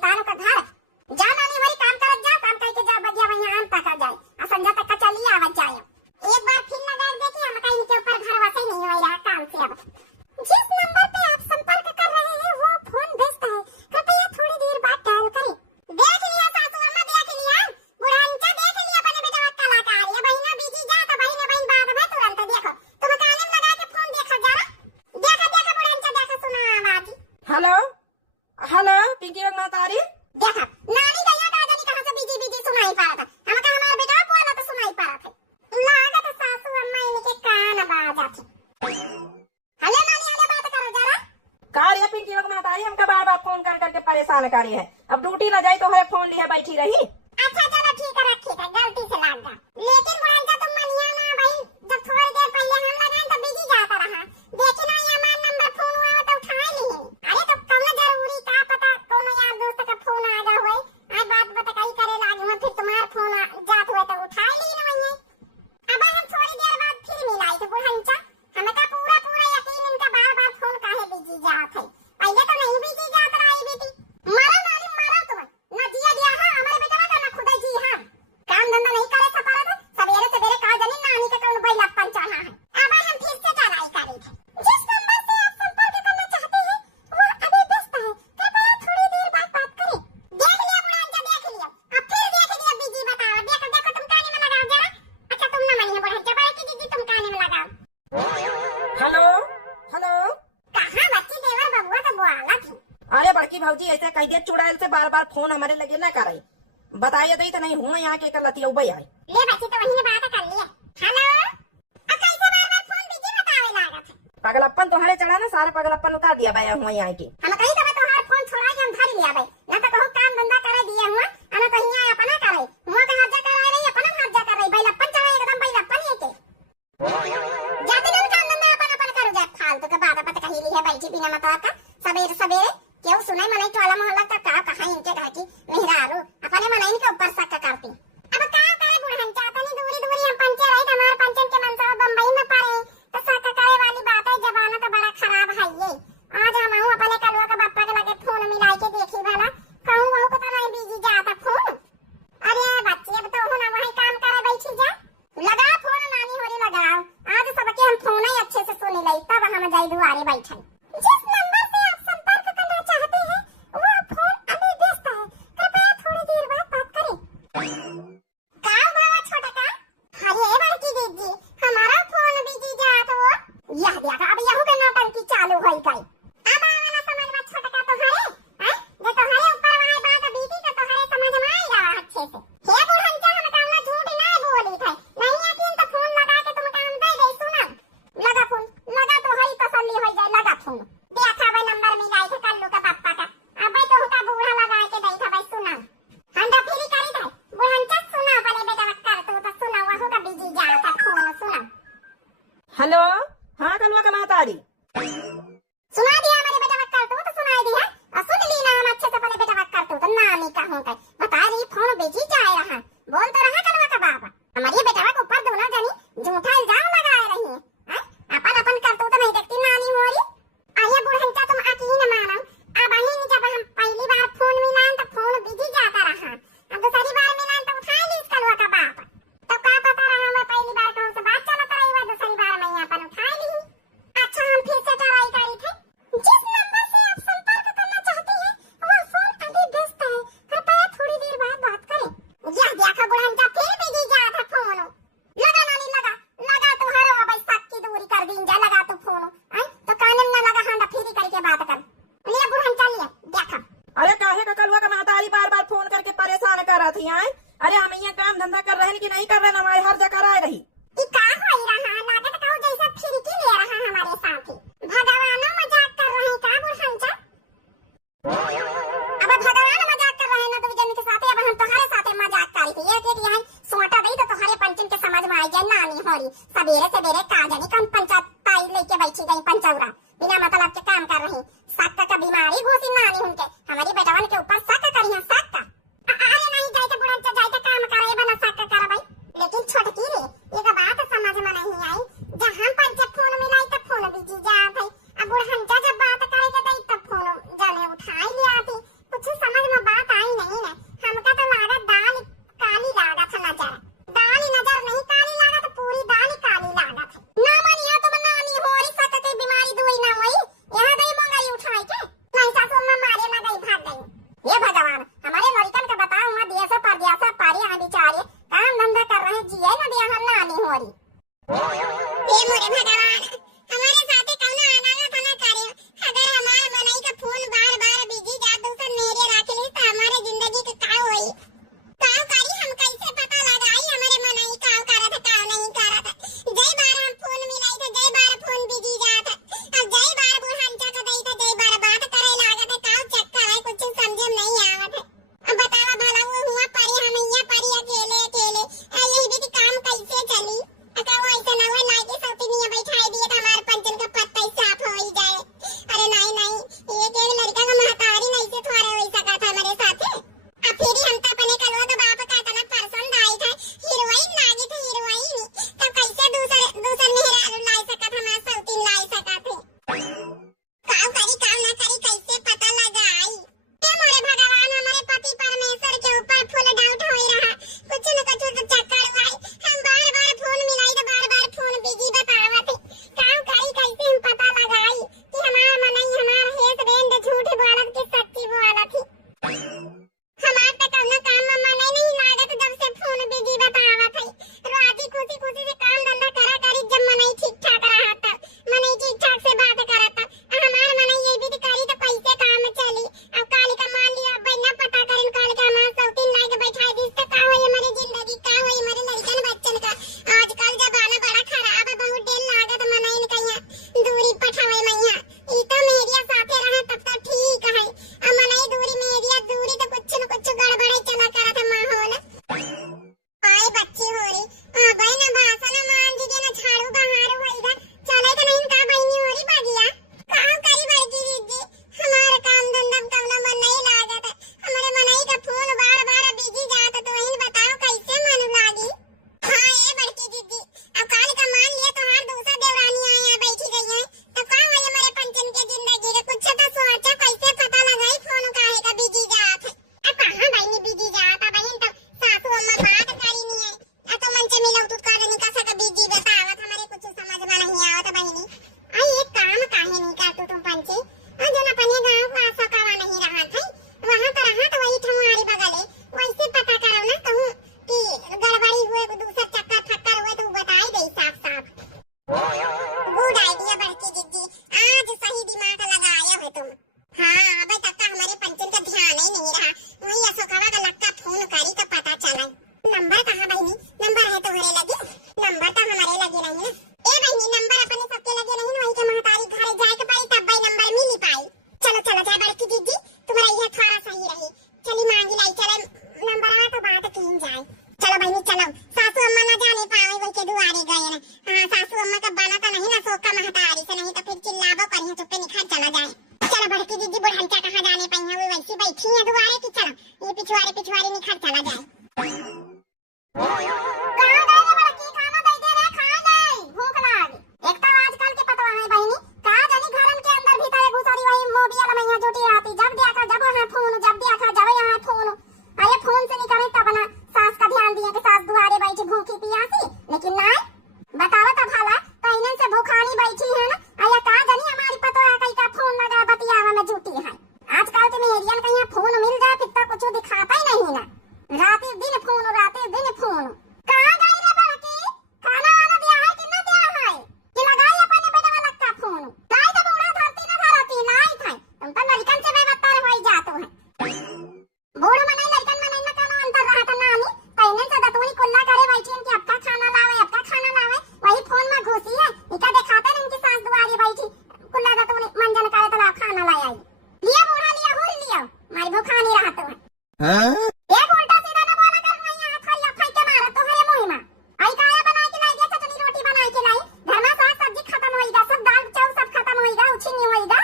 तानो का घर जा नानी हमारी काम करत जा, काम करके जा बगिया वहीं आम पका जाए आ संजा तक का चली आवत जाए। एक बार फिर लगा देखी हम कहीं इनके ऊपर भरोसा ही नहीं हो रहा काम से। अब जिस नंबर पे आप संपर्क कर रहे हैं वो फोन व्यस्त है, कृपया थोड़ी देर बाद डायल करें। देख लिया सासू अम्मा, देख लिया बुढ़ांचा, देख लिया अपने बेटा कलाकार ये बहिना बीजी जा तो बहिने बहन बाद में तुरंत देखो तुम काने में लगा के फोन देखा जा रहा, देखा देखा बुढ़ांचा देखा सुना आवाज। हेलो हेलो पिंकी मातारी, देखा नानी गया का जानी कहां से बीजी बीजी सुनाई पा रहा था, हम कहा हमारा बेटा बोला तो सुनाई पा रहा था। लागत सासू अम्मा इनके कान बाज आती। हेलो नानी आने बात करो जरा। कार्य पिंकी मातारी हमका बार बार फोन कर करके परेशान करी है, अब ड्यूटी न जाई तो हरे फोन लिए बैठी रही। अच्छा चलो ठीक है रखी था, गलती से लाग गया। लेकिन बुढ़ांचा तुम मनिया ना भाई, जब थोड़ी देर पहले हम लगाए तो बिजी जाता रहा, देखी ना ये हमारा नंबर फोन हुआ तो उठा ली। अरे तो कौन जरूरी का पता कौन यार दोस्त का फोन आ गया होए, आज बात बता कहीं करे लागे मैं, फिर तुम्हारा फोन जात हुआ तो उठा ली ना वही। अब हम थोड़ी देर बाद फिर मिलाई तो बुढ़ांचा हमें का पूरा पूरा यकीन इनका बार बार फोन काहे बिजी जात है, पहले तो नहीं बिजी जात रहा बेटी। मरो नानी मरो तुम न जिया दिया है हमारे बेटा का ना खुदा जी हां, काम धंधा नहीं करे सपरा था सवेरे सवेरे का जनी नानी का कौन बैलापन चढ़ा है। अब हम फिर से चढ़ाई करी थे। जिस नंबर से आप संपर्क करना चाहते हैं वो अभी व्यस्त है, कृपया थोड़ी देर बाद बात करें। देख लिया बुढ़ांचा, देख लिया अब फिर देख लिया बिजी बताओ, देखो देखो तुम काने में लगाओ जरा। अच्छा तुम ना मानिए बुढ़ांचा, बाकी दीदी तुम काने में लगाओ। हेलो हेलो, कहां बच्ची देवर बबुआ तो बोला थी। अरे बड़की भाजी ऐसे कह दिया चुड़ैल से बार बार फोन हमारे लगे ना करे, बताइए दई तो नहीं हुआ यहाँ के कलतिया उबई आई। ले बच्ची तो वही ने बात कर लिया। हेलो अब कैसे बार बार फोन बिजी बतावे लागत है। पगलप्पन तुम्हारे चढ़ा ना, सारा पगलप्पन उतार दिया भाई हुआ यहाँ के। हम कहीं तो तुम्हारा फोन छोड़ा के हम धर लिया भाई, ना तो कहो काम धंधा करे दिया हुआ ना तो यहाँ अपना करे मुंह का हर्जा कर रही अपना हर्जा कर रही, बैलप्पन चढ़ा एकदम बैलप्पन है के जाते नहीं काम धंधा अपन अपन करो जा फालतू के बात पता कही ली है बैठी बिना मतलब का सवेरे सवेरे क्यों सुनाई मनाई टोला मोहल्ला का कहां इनके घर की मेहरारू अपने मनाई के ऊपर शक करती। अब का करे बुढ़ांचा तनी दूरी दूरी हम पंचे रहे हमारे पंचन के मनसा बंबई में पड़े तो शक करे वाली बात है, जमाना तो बड़ा खराब है ये। आज हम हूं अपने कलवा के बापा के लगे फोन मिलाई के देखी भला कहूं वहु को तो नहीं बिजी जाता फोन। अरे बच्चे अब तो हो ना वही काम करे बैठी जा, लगाओ फोन नानी होरी लगाओ, आज सबके हम फोन ही अच्छे से सुन लई तब हम जाई दुआरे बैठे। जिस नंबर से आप संपर्क करना चाहते हैं वो फोन अभी व्यस्त है, कृपया थोड़ी देर बाद बात करें। का बाबा छोटा का अरे बड़की दीदी हमारा फोन बिजी जात हो, यह देखा अब यहू के नौटंकी चालू होई गई। अब आवाला समझ में छोटा का तोहरे हैं जे तोहरे ऊपर वहां बात बीती तो तोहरे समझ में आएगा अच्छे से। हे बुढ़ंचा हम कहना झूठ ना बोली थे, नहीं यकीन तो फोन लगा के तुम काम दे दे सुना। लगा फोन लगा तो हई तसल्ली हो जाए, लगा फोन देखा भाई नंबर मिलाई थे कल्लू का पापा का, अब तो हुका बूढ़ा लगा के दई था भाई सुना हंडा फिरी करी था बुढ़ंचा सुना पहले बेटा कर तो सुना वहु का बिजी जा था फोन सुना। हेलो हाँ कलवा का मातारी, सुना दिया हमारे बेटा कर तो सुनाई दिया और सुन ली ना हम अच्छे से अपने बेटा कर तो नानी का हूं कहीं बता रही फोन बिजी जा रहा बोल तो रहा कलवा का बाबा हमारे बेटा के ऊपर दोनों जनी झूठा इल्जाम लगा रही है। अपन अपन कर तो नहीं देखती नानी हो रही। आया बुढ़ंचा तुम यकीन मानो अब ही जब हम पहली बार फोन मिलान तो फोन बिजी जाता रहा, अब दूसरी बार मिलान तो उठा ली इस कलवा का बाप तो का पता रहा मैं पहली बार कौन से बात चलता रही वह दूसरी बार मैं अपन उठा ली। अच्छा हम फिर से ट्राई करी थे। जिस नंबर से आप संपर्क करना चाहते हैं वो फोन अभी व्यस्त है, कृपया थोड़ी देर बाद बात करें। यह देखा बुढ़ंचा फिर बिजी जा था फोन, लगा नानी लगा तो हरो अब शक की दूरी कर दी जा, लगा तो फोन तो कान में लगा हंडा फिरी करके बात कर लिया बुढ़ंचा लिया देखा। अरे काहे का कलवा का मातारी बार बार फोन करके परेशान कर रही थी आए। अरे हम यहाँ काम धंधा कर रहे हैं कि नहीं कर रहे हैं, हमारे हर जगह आए रही ई का होई रहा लागत कहू जैसा फिरकी ले रहा हमारे साथ ही भगवानो मजाक कर रहे हैं का बुढ़ंचा। अब भगवान मजाक कर रहे हैं ना तो जन के साथ अब हम तुम्हारे साथ मजाक करी थी एक एक यहाँ सोटा दई तो तुम्हारे पंचन के समझ में आई जाए नानी होरी सवेरे सवेरे का जानी कौन पंचायत पाई लेके बैठी गई पंचौरा बिना मतलब के काम कर रही शक का बीमारी घुसी नानी उनके हमारी बेटवन के ऊपर शक करी है शक का। अरे नहीं जाए तो बुढ़ंचा जाए तो काम करे बना शक कर भाई, लेकिन छोटकी रे एक बात समझ में नहीं आई जब हम पंचायत फोन मिलाई तो फोन बिजी जात है, अब बुढ़ंचा जब बात करे के दई तब फोन जाने उठाई ले आती कुछ समझ में बात पिछवाड़े की चला, ये पिछवाड़े निखर चला जाए। कहाँ गए रे बड़की, खाना दे दे रे, खा ले, भूख लागी। एक तो आजकल के पतवा है बहिनी, का जानी घरन के अंदर भीतर घुसरी वही मोबियल मैया जुटी आती, जब देखा जब वहाँ फोन, जब देखा जब यहाँ फोन। अरे फोन से निकले तब ना सास का ध्यान दिए कि सास दुआरे बैठी भूखी पियासी, लेकिन नहीं बतावा तो भला पहले से भूखानी बैठी है ना। अया का जानी हमारी पतवा कई का फोन लगा बतियावा में जुटी है। आजकल के मेरियन का यहाँ फोन मिल जाए फिर तो कुछ दिखाता ही नहीं ना, रात दिन फोन, रात दिन फोन। कहाँ गई रे बड़की, खाना वाना दिया है कि न दिया है, कि लगाई अपने बेटा वाला का फोन? गाय तो बूढ़ा धरती न धरती नहीं था, तुम तो लड़कन से बेवत्तर होई जातो है। बूढ़ मनाई लड़कन मनाई में कोनो अंतर रहा था नानी, पहले से दतुनी कुल्ला करे बैठी कि अब का खाना लावे, अब का खाना लावे, वही फोन में घुसी है। इका दिखाता नहीं कि सास दुआरी बैठी कुल्ला दतुनी मंजन करे तो खाना लाई आई। लिया बूढ़ा लिया, हुर लिया, मारी भूखा नहीं रहा तो है। एक उल्टा सीधा न बोला कर, मैं यहाँ थरिया फेंक के मारा तो है मुंह में। आई काया बना के लाई दिया, चटनी रोटी बना के लाई, घर में साग सब्जी खत्म होईगा, सब दाल चाव सब खत्म होईगा, उछी नहीं होईगा।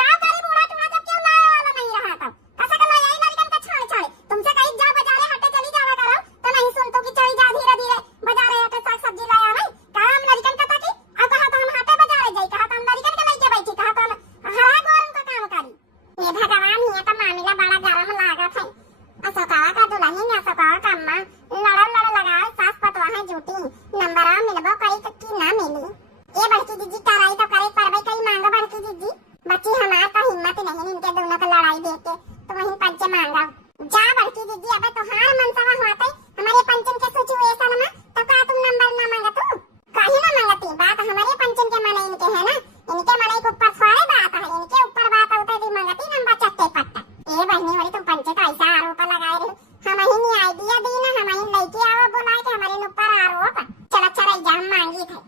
का करी बूढ़ा टूढ़ा जब क्यों लाया वाला नहीं रहा था, कैसे का लाई लड़कन का छाड़ छाड़। तुमसे कहीं जा बाजारे हटे चली जावा करो तो नहीं सुन तो कि चली जा धीरे धीरे बाजारे हटे साग सब्जी लाया नहीं। कहा हम लड़कन का ताकि अब कहा तो हम हटे बाजारे जाई, कहा तो हम लड़कन के लेके बैठी, कहा तो हम हरा गोरन का काम करी। ये भगवान ही का मामला बड़ा गरम लागा था। असोकावा का दुल्हन ने असोकावा का अम्मा लड़ लगा सास पतवा है झूठी, नंबर मिलबो करी तो की ना मिली। ये बड़की जीजी कराई तो करे परबई कई मांगो बड़की जीजी, बच्ची हमार तो हिम्मत नहीं इनके दोनों को लड़ाई देके, तो वहीं पंच मांगा जा बड़की जीजी। अब तो हार मनसवा होते हमारे पंचन के सिचुएशन में, तो का तुम नंबर ना मांगा तू कहीं ना मांगती, बात हमारे पंचन के मन इनके है ना, इनके मन के ऊपर सारे बात है, इनके ऊपर बात होते दी मांगती नंबर चट्टे पट्टा। ये बहनी वाली तुम पंचे तो ऐसा आरोप लगाए रहे, हम ही नहीं आइडिया दी ना, हम ही लेके आओ बुलाए के हमारे ऊपर आरोप। चल अच्छा रही जा, हम मांगी थे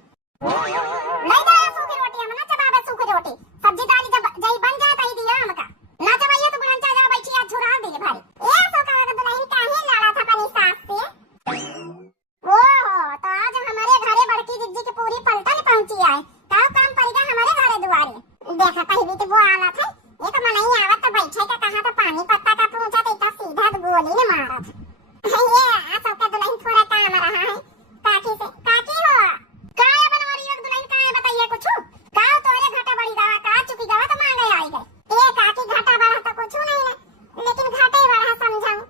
नहीं दो सूखी रोटी, हम ना चबावे सूखी रोटी, सब्जी दाली जब जई बन जाए तई दिया हमका ना चबाइए तो बंचा जा बैठी आज झुरा दे भारी। ए सो का दुल्हन काहे लड़ा था अपनी सास से। ओ तो आज हमारे घरे बड़की जिज्जी की पूरी पलटन पहुंची है, का काम पड़ेगा हमारे घरे दुआरे। देखा कहीं भी तो वो आला था, ये तो मनाई आवत तो बैठे का कहा तो पानी पत्ता का पूछा तो इतना सीधा गोली ने मारा था। ये आ सबका दुल्हन थोड़ा काम रहा है काकी से। काकी हो काय बनवा रही हो दुल्हन, काय बताइए कुछ का तोरे घाटा बड़ी गावा का चुकी गावा तो मांगे आई गए। ए काकी घाटा बड़ा तो कुछ नहीं ना, लेकिन घाटे बड़ा समझाऊं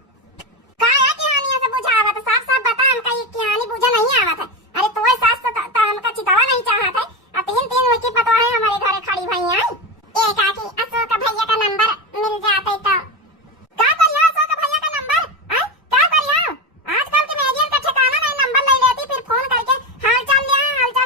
काय कहानी से बुझावा तो साफ साफ बता, हमका ये कहानी बुझे नहीं आवत है। अरे तोए सास तो हमका चितावा नहीं चाहत है, अब तीन की पतवा है हमारे घरे खड़ी भई आई। ए काकी अशोक भैया का नंबर मिल जाते तो का करिया, अशोक भैया का नंबर हैं क्या करिया, आजकल के मेडियन का ठिकाना नहीं, नंबर ले लेती फिर फोन करके हाल चाल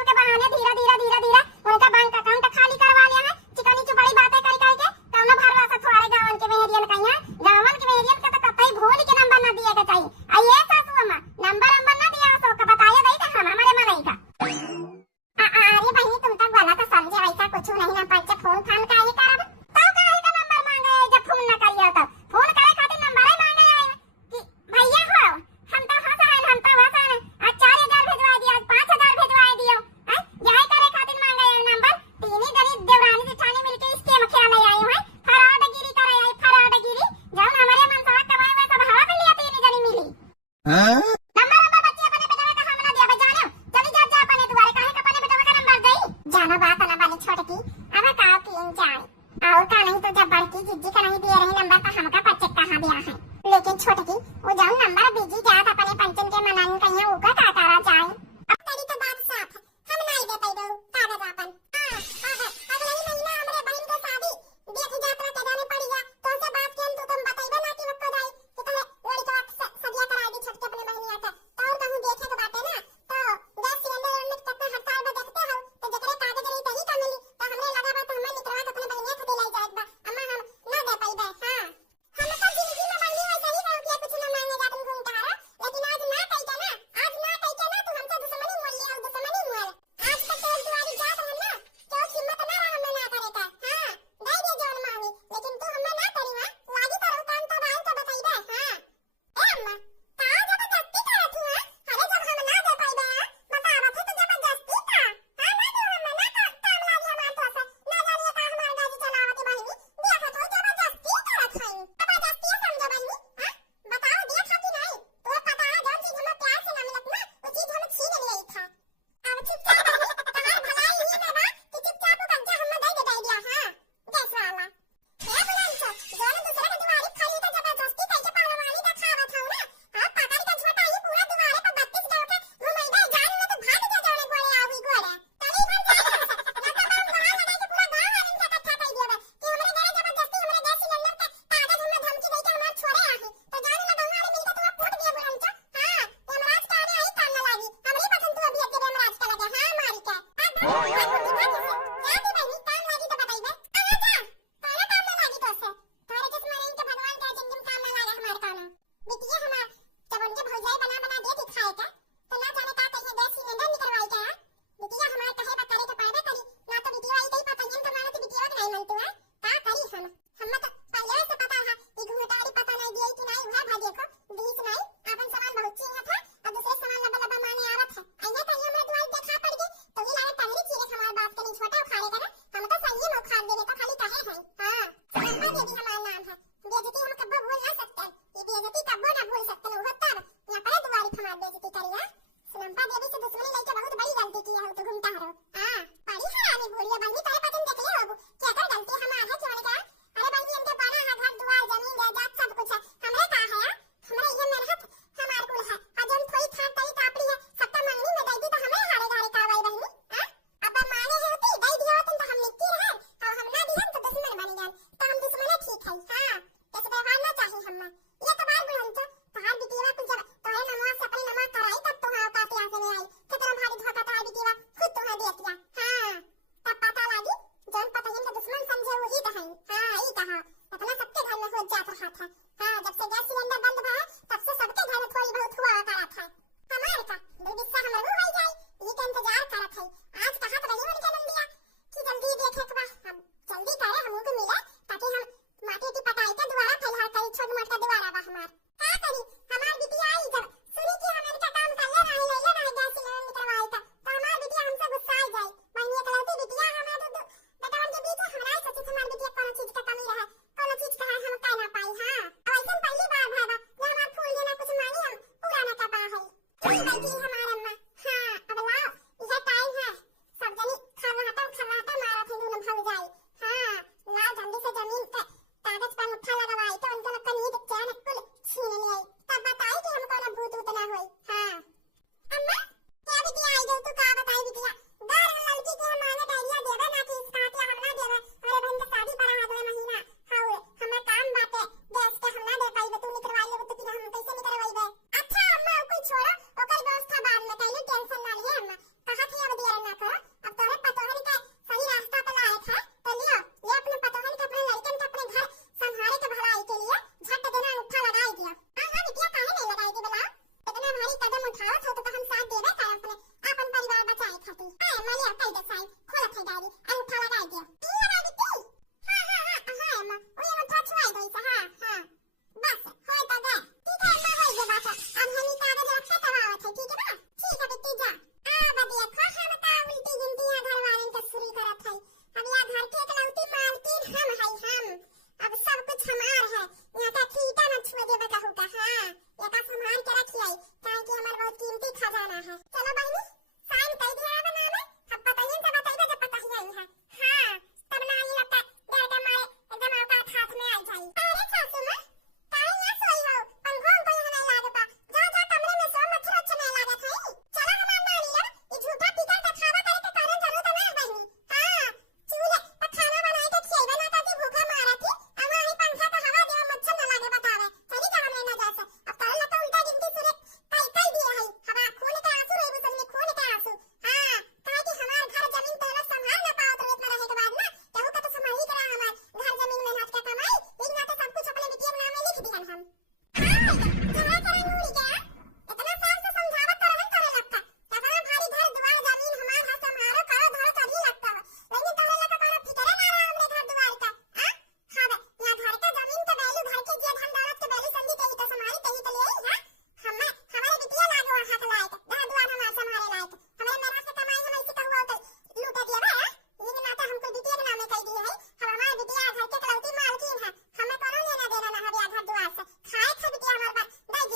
के बहाने धीरे उनका बैंक अकाउंट खाली करवा लिया है, चिकनी चुपड़ी बातें कर के कौनो भरवा से थोड़े गांवन के मेडियन कहिया, गांवन के मेडियन का तो कतई भूल के नंबर ना दिए के चाहिए। आइए सासू अम्मा नंबर ना दिया अशोक का बताया दई तो हम हमारे मनई का। अरे बहनी तुम तो गलत समझे, ऐसा कुछ नहीं ना, पंच फोन फान का ही करब तो काहे का नंबर मांगे जब फोन ना करियो तो फोन करे खातिर नंबर ही मांगे आए कि भैया हो हम तो हंसान आज 4000 भेजवा दिया, आज 5000 भेजवा दियो हैं, यही करे खातिर मांगे आए नंबर। तीन गरीब देवरानी जेठानी मिलके स्कीम खेले आए हैं, फराडगिरी करे आई, फराडगिरी जौन हमारे मनसा कमाए हुए सब हवा पे लिया तीन जनी मिली। नंबर बच्चे अपने बेटा का हम ना दिया जानो, चली जा अपने दुआरे काहे का अपने बेटा का नंबर दई जाना बात ना वाली छोटकी। अब काओ की जाए और का नहीं तो जब बड़की जिज्जी का नहीं दे रही नंबर तो हमका पच्चे कहां दिया है, लेकिन छोटकी वो जाऊं नंबर बीजी जात अपने पंचन के मनन कहिया उका का करा जाए। अब तेरी तो बात साफ है, हम नहीं दे पाई दो कागज अपन। अगले ही महीना हमरे बहन के शादी देख यात्रा के जाने पड़ी है, तो से बात के तुम बताइबे ना कि वक्त जाए कि तुम्हें लड़ी के सदिया कराई दी छटके अपने बहनिया के, तो और कहूं देखे के बात है ना, तो गैस सिलेंडर में कितना हर साल में देखते हो तो जकरे कागज रही तही का मिली, तो हमरे लगा बा तो हमने निकलवा के अपने बहनिया के दिलाई जाए बा। अम्मा हम ना दे पाई बे। हां हम तो जिंदगी में बहनी ऐसा ही रहो कि कुछ ना मांगे बिटिया हमार जब उनके भौजाई बना बना दे दिखाए का तो ना जाने का कहीं गैस सिलेंडर निकलवाई का बिटिया हमार कहे बतारे के पावे करी ना तो बिटिया आई कहीं पता नहीं तो मानो तो बिटिया नहीं मनतु है का करी हम तो पहले से पता है कि घूटाड़ी पता नहीं दिए कि नहीं हुआ भाजे को बीस नहीं अपन सामान बहुत चीज था और दूसरे सामान लबा लबा माने आवत है आइए कहीं हमरा दुआर देखा पड़ गई तो ही लागे तगड़ी चीज हमार बात कनी छोटा उखाड़ेगा ना हम तो सही में उखाड़ देने तो खाली कहे हैं हां सलम्मा देवी हमारा नाम है बेइज्जती हम कब्बो भूल ना सकते ये बेइज्जती कब्बो ना भूल सकते हो तब यहां पर दुआरी हमार बेइज्जती करिया सलम्मा देवी से दुश्मनी लेके बहुत बड़ी गलती की है तो घूमता है हां पड़ी है आगे बोलिए बंदी तारे पतन देख ले हो क्या कर गलती हमार है क्यों का अरे बंदी हमके बड़ा है घर दुआर जमीन जायदाद सब कुछ है हमरे का है हमरे ये मेहनत हमार कुल है आज हम थोड़ी खान तरी कापड़ी है सबका मंगनी में दई दी तो हमें हारे घरे का वही बहनी हां अब माने है होती दई दिया होती तो हम निकती रहे और हम ना दिहन तो दुश्मन बन जान तो हम दुश्मन ठीक है हां ऐसे व्यवहार ना चाहिए हम ये तो बात बुलंद तो हां बिटिया कुछ जब तो है नमाज से अपनी नमाज कराई तब तो हां का प्यास में आई कितना भारी धोखा था बिटिया खुद तुम्हें दे दिया हां तब पता लगी जौन पता ही दुश्मन समझे वही तो है हां यही कहा इतना सबके घर में हो जात रहा था हां जब से गैस सिलेंडर बंद हुआ तब से सबके घर में थोड़ी बहुत हुआ करा था हमारे का दो दिशा हम हो जाए ये का इंतजार करत है आज कहां तो रही उनके नंदिया कि जल्दी देखे के बाद हम जल्दी करे हमको मिले ताकि हम माटी की पटाई के दोबारा फैलार करी छोट मोट का दोबारा बा हमार का करी हमार बिटिया आई जब सुनी कि हम इनका काम कर ले रहे गैस सिलेंडर निकलवाई का तो हमार बिटिया हमसे गुस्सा आ जाए बहनी कहती बिटिया हमार दो बेटावन के बीच हमरा सच्ची हमार बिटिया कौन चीज का कमी रहे कौन चीज का हम कह ना पाई हां और ऐसा पहली बार भाई जब हमार फूल लेना कुछ मांगी हम पूरा ना कर पा है कोई बैठी हमार अम्मा हां अब लाओ ये टाइम है सब जनी खर्राटा मारा थे दोनों भाग जाए हां लाओ जल्दी से जमीन पे कागज पर मुट्ठा लगवाई तो उनके लोग का नींद चैन कुल छीन लिए तब बताई कि हम कौन भूत उतना होई हां अम्मा क्या बिटिया आई जो तू का बताई बिटिया डर लड़की के माने डायरिया देवे ना कि इसका क्या हम ना देवे अरे बहन का शादी पर आ गए महीना हां हमरा काम बाटे गैस के हम ना दे पाई तू निकलवा ले तो फिर हम कैसे निकलवाई अच्छा अम्मा कोई छोड़ो ओकर व्यवस्था बाद में कइले टेंशन ना लिए अम्मा कहा थी अब देर ना करो अब तोरे पतोहन के सही रास्ता पे लाए था तो लियो ये अपने पतोहन के अपने लड़कन के अपने घर संभाले के भलाई के लिए झट देना उठा लगाई दिया हां बिटिया काहे नहीं लगाई दी बला इतना भारी कदम उठाओ तो हम साथ देवे का अपने अपन परिवार बचाए खातिर हां मलिया कई दसाई खोलत है डायरी अंगूठा लगाई दिया तीन लगा दी तीन हां अम्मा वो ये उठा छुआई दई से हां बस होय तो गए ठीक है अम्मा होय जे बात अब हमी कागज रखते तवावत है ठीक है ना ठीक है बिट्टी जा आ देखो हम का उल्टी गिनती घर वालन के शुरू करत है अब या घर के इकलौती मालकिन हम है हम अब सब कुछ हमार है यहाँ का ठीका न छुए देवे का होगा हां ये का संभाल के रखिए काहे कि हमार बहुत कीमती खजाना है चलो बहनी साइन कह दिया बना में अब बताइए तो बताइए जब पता ही आई है हां तब ना ये लगता डर के मारे एकदम औकात हाथ में आ जाई अरे सासू मां काहे यहाँ सोई हो पंखों को यहाँ नहीं लागे पा जा कमरे में सो मच्छर अच्छा नहीं लागे थे चलो हमार नानी लोग ये झूठा पीकर का खावा करे के कारण जरूरत ना बहनी हां चूल्हे पर खाना बनाए के खिएबे ना ताकि भूखा मारा थी अब वही पंखा का हवा देवा मच्छर न लागे बतावे सही का हमने ना जा से अब तो लगा उल्टा गिनती सुने कई दिए है हवा खून के आंसू रहे सबने खून के आंसू हां काहे कि हमार घर जमीन पहले संभाल ना पाओ तो इतना रहे के बाद ना केहू का तो संभाल ही करा हमार घर जमीन में नाच के कमाई लेकिन ना तो सब कुछ अपने बिटिया नाम में लिख दिहन हम हां करा उड़ी गया इतना साल से समझावत करहन करे लगता कितना भारी घर दुआर जमीन हमार है समारो करो धड़ कर ही लगता लेकिन तोरे लगा कोनो फिक्रे ना रहा हमरे घर दुआर का हां हां यहाँ घर का जमीन का वैल्यू घर के जे धन दौलत के वैल्यू समझी कही तो संभाली कही तो ले हां हमारे बिटिया लागे वहां हाथ लाए घर दुआर हमार संभाले लाए हमारे मेरा से कमाई हम ऐसे कहूं तो लूट दिया बा लेकिन ना तो हमको बिटिया के नाम में कह दिए है हम हमारे बिटिया घर के इकलौती मालकिन है हमें कोनो लेना देना ना है घर दुआर से खाए बिटिया हमारे बात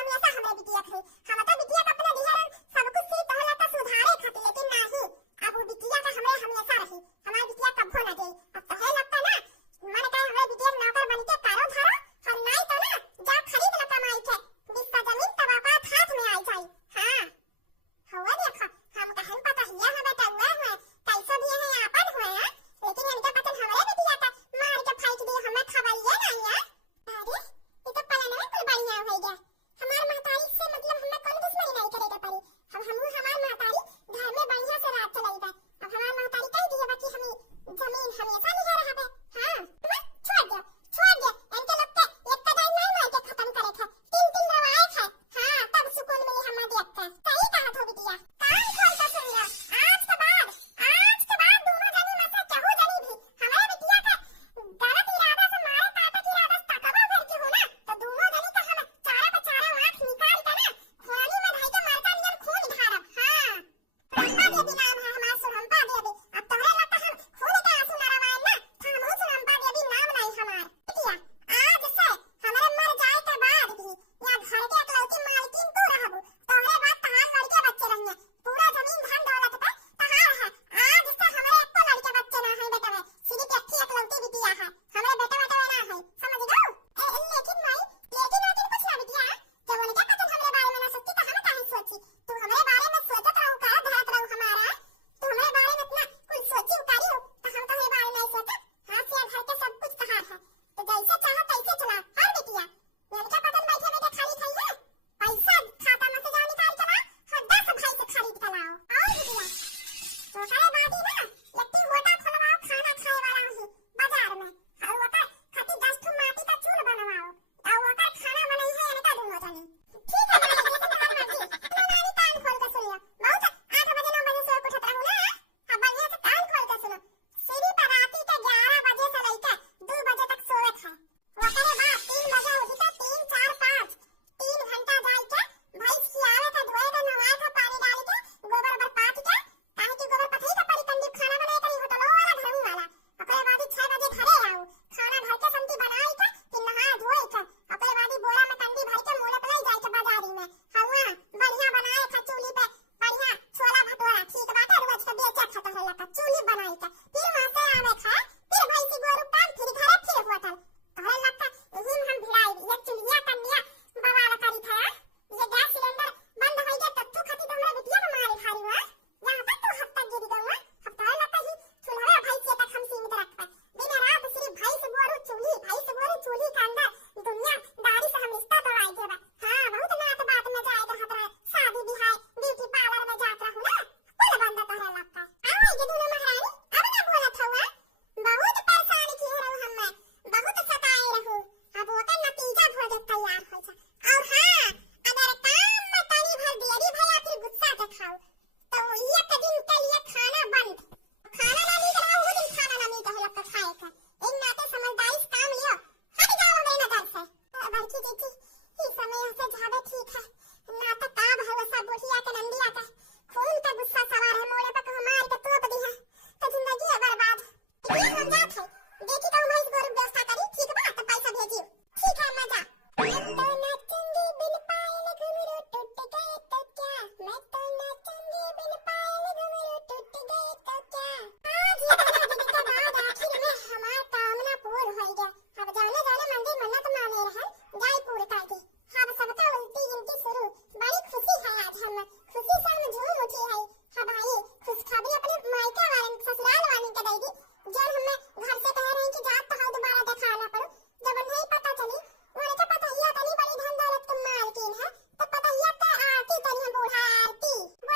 हम तो बिटिया का अपना दिहरन सब कुछ सी तहला ता सुधारे खातिर लेकिन नाही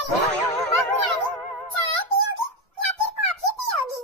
चाय पियोगी या फिर कॉफी पियोगी?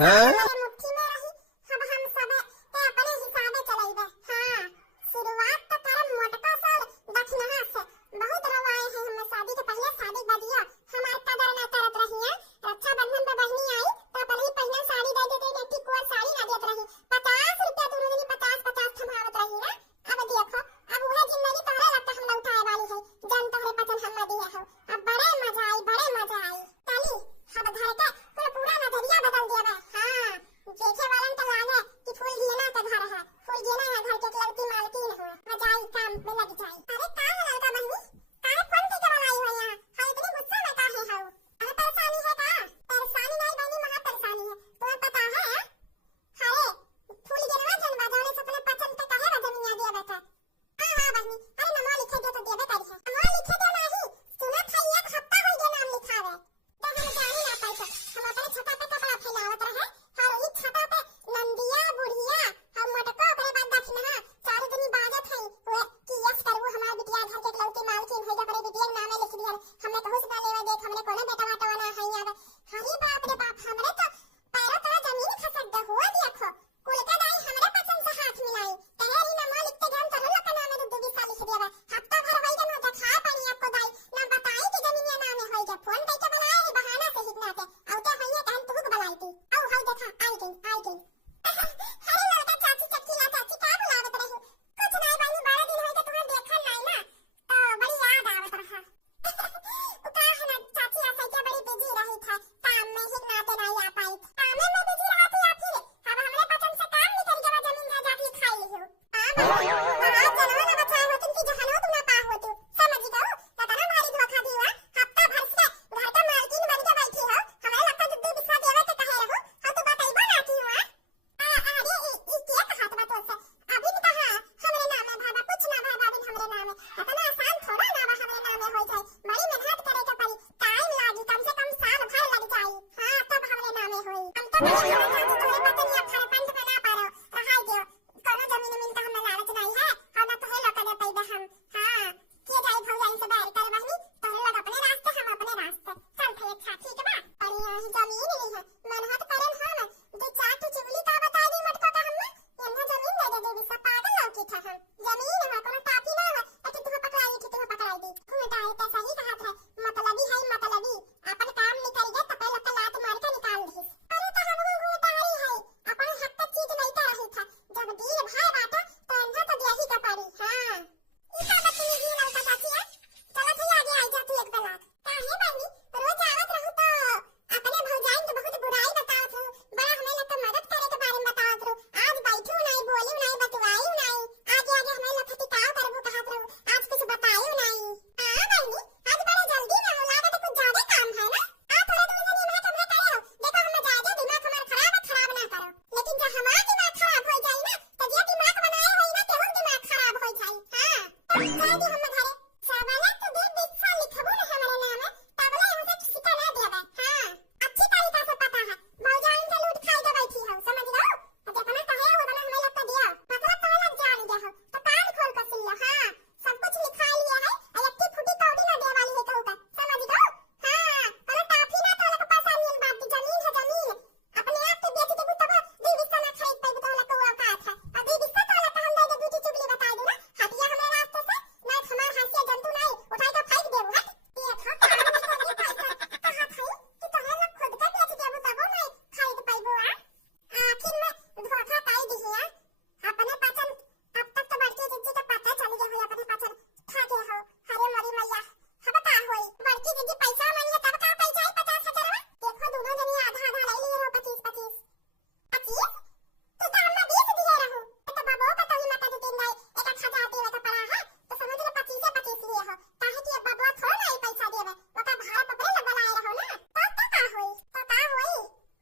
हाँ? मुट्ठी में रही अब हम सब ते अपने हिसाबे चलेबे। हाँ, शुरुआत तो करम मोटका से और दक्षिणा से। बहुत रवाए हैं हम शादी के पहले शादी बदिया हमार कदर ना करत रही है। रक्षाबंधन पे बहनी आई तो पहले ही पहले साड़ी दे देते बेटी को साड़ी ना देत रही। 50 रुपया दोनों दिन 50 थमावत रही ना। अब देखो अब वह जिंदगी तोहरे लगता हम ना उठाए वाली है। जन तोहरे पसंद हम दिया हो। अब बड़े मजा आई ताली अब घर का पूरा नजरिया बदल दिया है। हाँ, देखे वालन तो लागे कि फूल दिए ना तो घर है, फूल दिए ना घर के लड़की मालकिन हो। मजा आई काम में लग जाए। अरे का है लड़का बहनी काहे फोन के वाला आई हो यहाँ? हाय इतनी गुस्सा में काहे हो? अरे परेशानी है का? परेशानी नहीं बहनी महा परेशानी है तुम्हें पता है? अरे फूल दिए ना जन बाजारे से अपने पसंद पे कहे जमीन दिया बैठा। हाँ बहनी अरे नमो लिखे दे तो देबे करी है। नमो लिखे दे नहीं सुना था एक हफ्ता हो गया नाम लिखावे तो हम जानी ना पाई। हम अपने छता पे कपड़ा फैलावत रहे और वही छता पे नंदिया बुढ़िया हम मटका ओकरे बाद दक्षिणा चार जनी बाजत है वे कि यस करबो हमार बिटिया घर के लौटे मालकिन हो जा करे बिटिया नाम लिख दिया। हमने कहू से लेवे देख हमने कोनो बेटा वाटा वाला है आवे। अरे बाप रे बाप हमरे तो पैरों तोरा जमीन खसक दे हुआ देखो कुल का दाई हमरे पसंद से हाथ मिलाई तेरी नमो लिखते जान तो लोग का नाम में दे साल लिख दिया। हफ्ता भर वही दिन होता खा पानी आपको दाई ना बताई कि जमीन नाम में हो जा फोन पे के बुलाए ही बहाना से हितना के औते हइए कहन तू बुलाई थी औ हाय देखा आई गई। अरे लड़का चाची चक्की ला चाची का बुलावत रही कुछ नहीं बहनी 12 दिन होई तो तुम्हें देखल नहीं ना तो बड़ी याद आवत रहा। का है ना चाची ऐसे के बड़ी बिजी रही था काम में ही नाते नहीं आ पाई। काम में बिजी रहा थी या फिर अब हमरे पसंद से काम नहीं करी जब जमीन जा जाके खाई ली हो। हां आज जनवा ना बचाए हो तुम की जहानो तुम ना पा हो तू समझ गओ तना मारी धोखा दिया हफ्ता भर से घर का मालकिन बन के बैठी हो। हमें लगता है दूध बिस्वा देवे तो कहे रहो और तू बताइबो ना की हुआ। अरे इसके कहा तो बात से अभी भी कहा हमरे नाम है भाबा कुछ ना भाबा बिन हमरे नाम है इतना आसान थोड़ा ना हमरे नाम में हो जाए। बड़ी मेहनत करे के पड़ी टाइम लागी कम से कम साल भर लग जाए। हां तब हमरे नाम में होई। हम तो बड़ी मेहनत तोरे पता नहीं अब पंच पे ना पारो रहाई दियो कोनो जमीन मिलता हमें लालच नहीं है और ना तो है लोग दे पैदा हम। हां के जाई भौजाई से बैर करे बहनी तोरे लोग अपने रास्ते हम अपने रास्ते चल थे अच्छा ठीक बा। और यहां जमीन नहीं है मनहत करेन हम जो चाट चुगली का बता दी मटका का हम यहां जमीन दे दे सब पागल लौकी था हम जमीन है कोनो टापी ना है कि तू पकड़ाई दी तुम्हें डाए तो सही कहा था मतलबी है मतलबी अपन काम नहीं करेगा तो पहले तो लात मार के निकाल दी। अरे तो हम घूटाई है अपन हक तक चीज नहीं कर रही था जब दिल भाई बाटा तो अंधा तो यही का पड़ी। हां इसा बच्ची ही लड़का चाची है चलो तो आगे आई जा तू एक तलाक काहे बहनी रोज आवत रहू तो अपने भौजाई के बहुत बुराई बतावत रहू बड़ा हमें लगता मदद करे के बारे में बतावत रहू। आज बैठू नहीं बोली नहीं बतवाई नहीं आगे हमें लगता कि का करबू कहत रहू आज कुछ बताई नहीं। हां बहनी आज बड़ा जल्दी ना हो लागत कुछ ज्यादा काम है ना आ थोड़े दिन से निभा कमरा करे हो देखो हम ज्यादा दिमाग हमारा खराब ना करो लेकिन जब हमारा दिमाग खराब हो जाए ना तो ये दिमाग बनाए होई ना केहू दिमाग खराब हो जाए। हां तब जाएगी हम घरे सवाले तो दे बिस्सा लिखबो ना हमारे नाम है तबले हमसे सिक्का ना देबे। हां अच्छी तरीका से पता है भौजाई से लूट खाई के बैठी हो समझ गओ तो अपना कहे हो बना हमें लगता दिया मतलब तो लग जान दे हो तो कान खोल कर सुन लो। हां सब कुछ लिखा लिया है और एक फुटी कौड़ी ना दे वाली है कहू का समझ गओ। हां और टाफी ना तो लग पैसा नहीं बात की जमीन है जमीन अपने आप तो बेच देबू तब दे बिस्सा ना खरीद पाई तो लग हुआ का था और दे बिस्सा तो लग हम दे दूची चुगली बता दूं ना हटिया हमारे रास्ते से ना हमार हाथ से जंतु नहीं उठाई तो फेंक देबू। हट देखो काम में पैसा कहा था कि तो है लोग खुद का बेच देबू तब नहीं खरीद पाइबो। आखिर में धोखा पाई दिया अपने पसंद अब तक तो बड़की जिज्जी का पता चल गया हो अपने पसंद खा के हो। अरे मरी मैया अब का होई बड़की जिज्जी पैसा मांगी तब का पैसा है 50,000 में देखो दोनों जनी आधा आधा ले लिए हो 25 तो हम 20 दिए रहू तो बाबू का तो ही मत दे दिन नहीं 1,000 देवे का पड़ा है तो समझ लो 25 लिए हो काहे कि बाबू थोड़ा नहीं पैसा देवे वो का भाड़ा पकड़े लगा लाए रहो ना तो का होई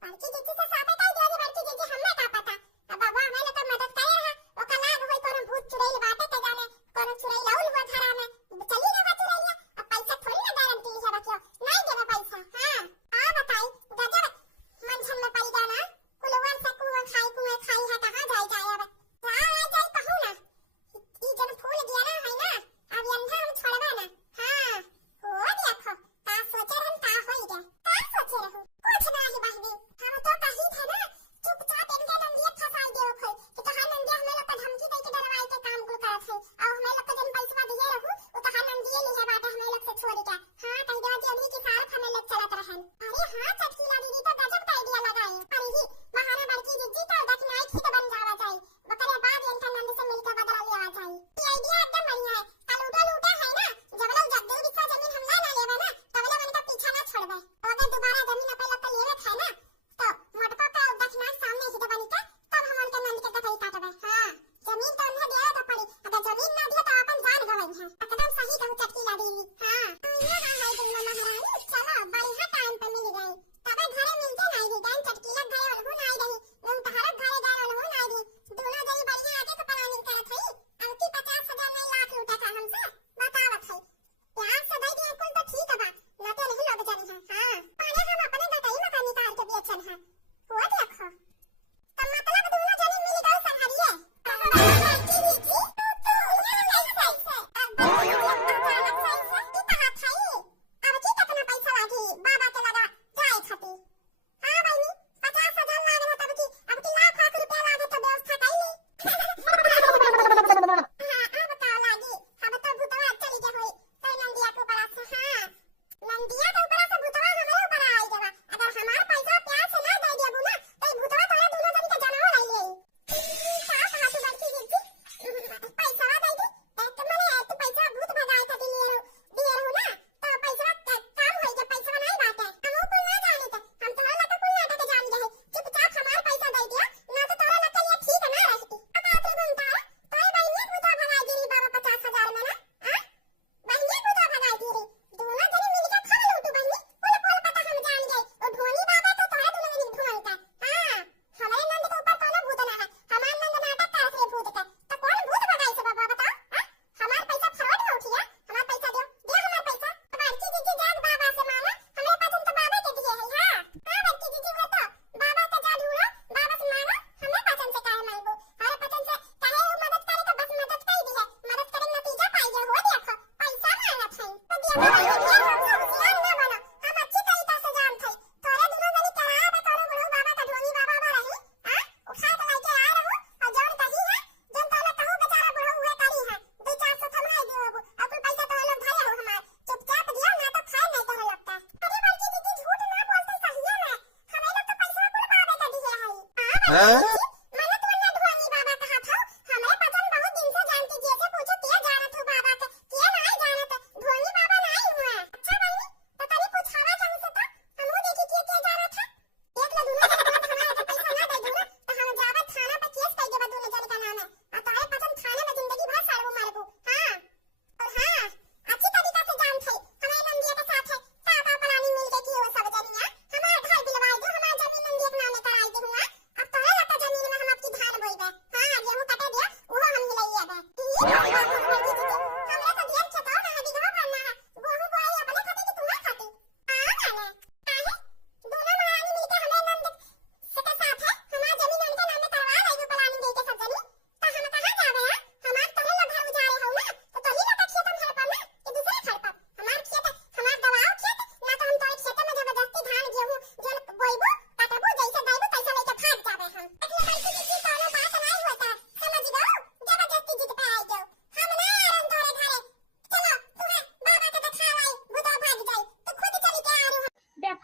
बड़की जिज्जी से साथे कई दिया बड़की जिज्जी हमें का पता अब बाबू हमें तो मदद करे रहा वो का लाग होई कोनो भूत चुड़ैल बाटे ते जाने कोनो चुड़ैल लाउल हुआ घरा में चली रहा चुड़ैलिया अब पैसा थोड़ी ना गारंटी है बच्चों नहीं देवे पैसा। हां आ बताई गजब मन झम में पड़ गया ना कुलवर से कुआं खाई है कहां जाए अब जाए कहू ना ई जब फूल गया ना है ना अब अंधा हम छोड़वा ना। हां हो देखो आवत है और हमें लोग के जन पैसा दिए रहू वो तो हां नंदिए ली है बाटे हमें लोग से छोड़ के हां कह देवा जी अभी के साल हमें लोग चलत रहन अरे हां चटकीला दीदी तो गजब का आइडिया लगाई अरे ही महाना बड़की जिज्जी तो दखनाई खीत बन जावा जाए बकरे बाद एंटा नंद से मिलकर बदला लेवा जाए ये आइडिया एकदम बढ़िया है कल उठा लूटा है ना जब लोग जगदू बिस्सा जमीन हम ना लेवे ना तब लोग उनका पीछा ना छोड़बे तो अगर दोबारा जमीन पे लोग लेवे है ना तो मोटका का दक्षिणा सामने ही तो बनी का तब हम उनके नंद के कथई काटबे हां जमीन तो उन्हें दिया तो पड़ी अगर जमीन ना दिया तो अपन जान गवई है एकदम सही कहू चटकीला दीदी हां ये हां है तुम महारानी चलो बढ़िया टाइम पे मिल गई तबे घरे मिलते नहीं ही गान चटकीला गए और हो नहीं रही लोग तहरा घरे गए और हो नहीं रही दोनों जनी बढ़िया आगे का प्लानिंग करत हई अब की 50,000 नहीं लाख लूटा था हमसे बतावत हई प्यार से दे दिए कुल तो ठीक है ना तो नहीं लग जानी है हां पाने हम अपने गटई में कनी कार के बेचन है हो देखो तब मतलब दोनों जनी मिल गए संहरिए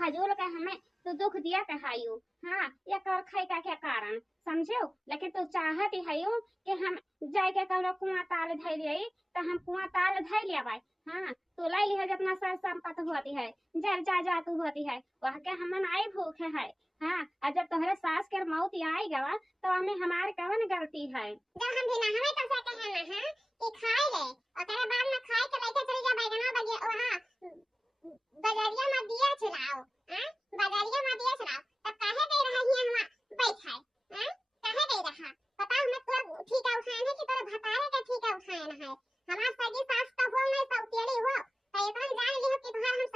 फजूल के हमें तो दुख दिया कहायू हाँ ये कर खाई का क्या कारण समझो लेकिन तू चाहती है कि हम जाए के कौनो कुआं ताल धै लिये तो हम कुआं ताल धै लिया भाई हाँ तू लाई लिया जितना सर संपत्ति होती है जर जा जातू होती है वह के हमन आई भूखे है हाँ और जब तुम्हारे सास के मौत आई गवा तो हमें हमारे कौन गलती है जब हम भी ना हमें तो कहते हैं ना हां कि खाए ले और तेरे बाद में खाए के लेके चली जा बैगना बगे वहां बजारिया में दिया चलाओ हां बजारिया में दिया चलाओ तब काहे दे रहा है हम बैठाए हां काहे दे रहा पता हमें तो ठीक है उठाए है कि तेरे भतारे का ठीक है उठाए ना है हमार सगी सास तो हो नहीं सौतेली हो तो इतना जान लियो कि तुम्हार हम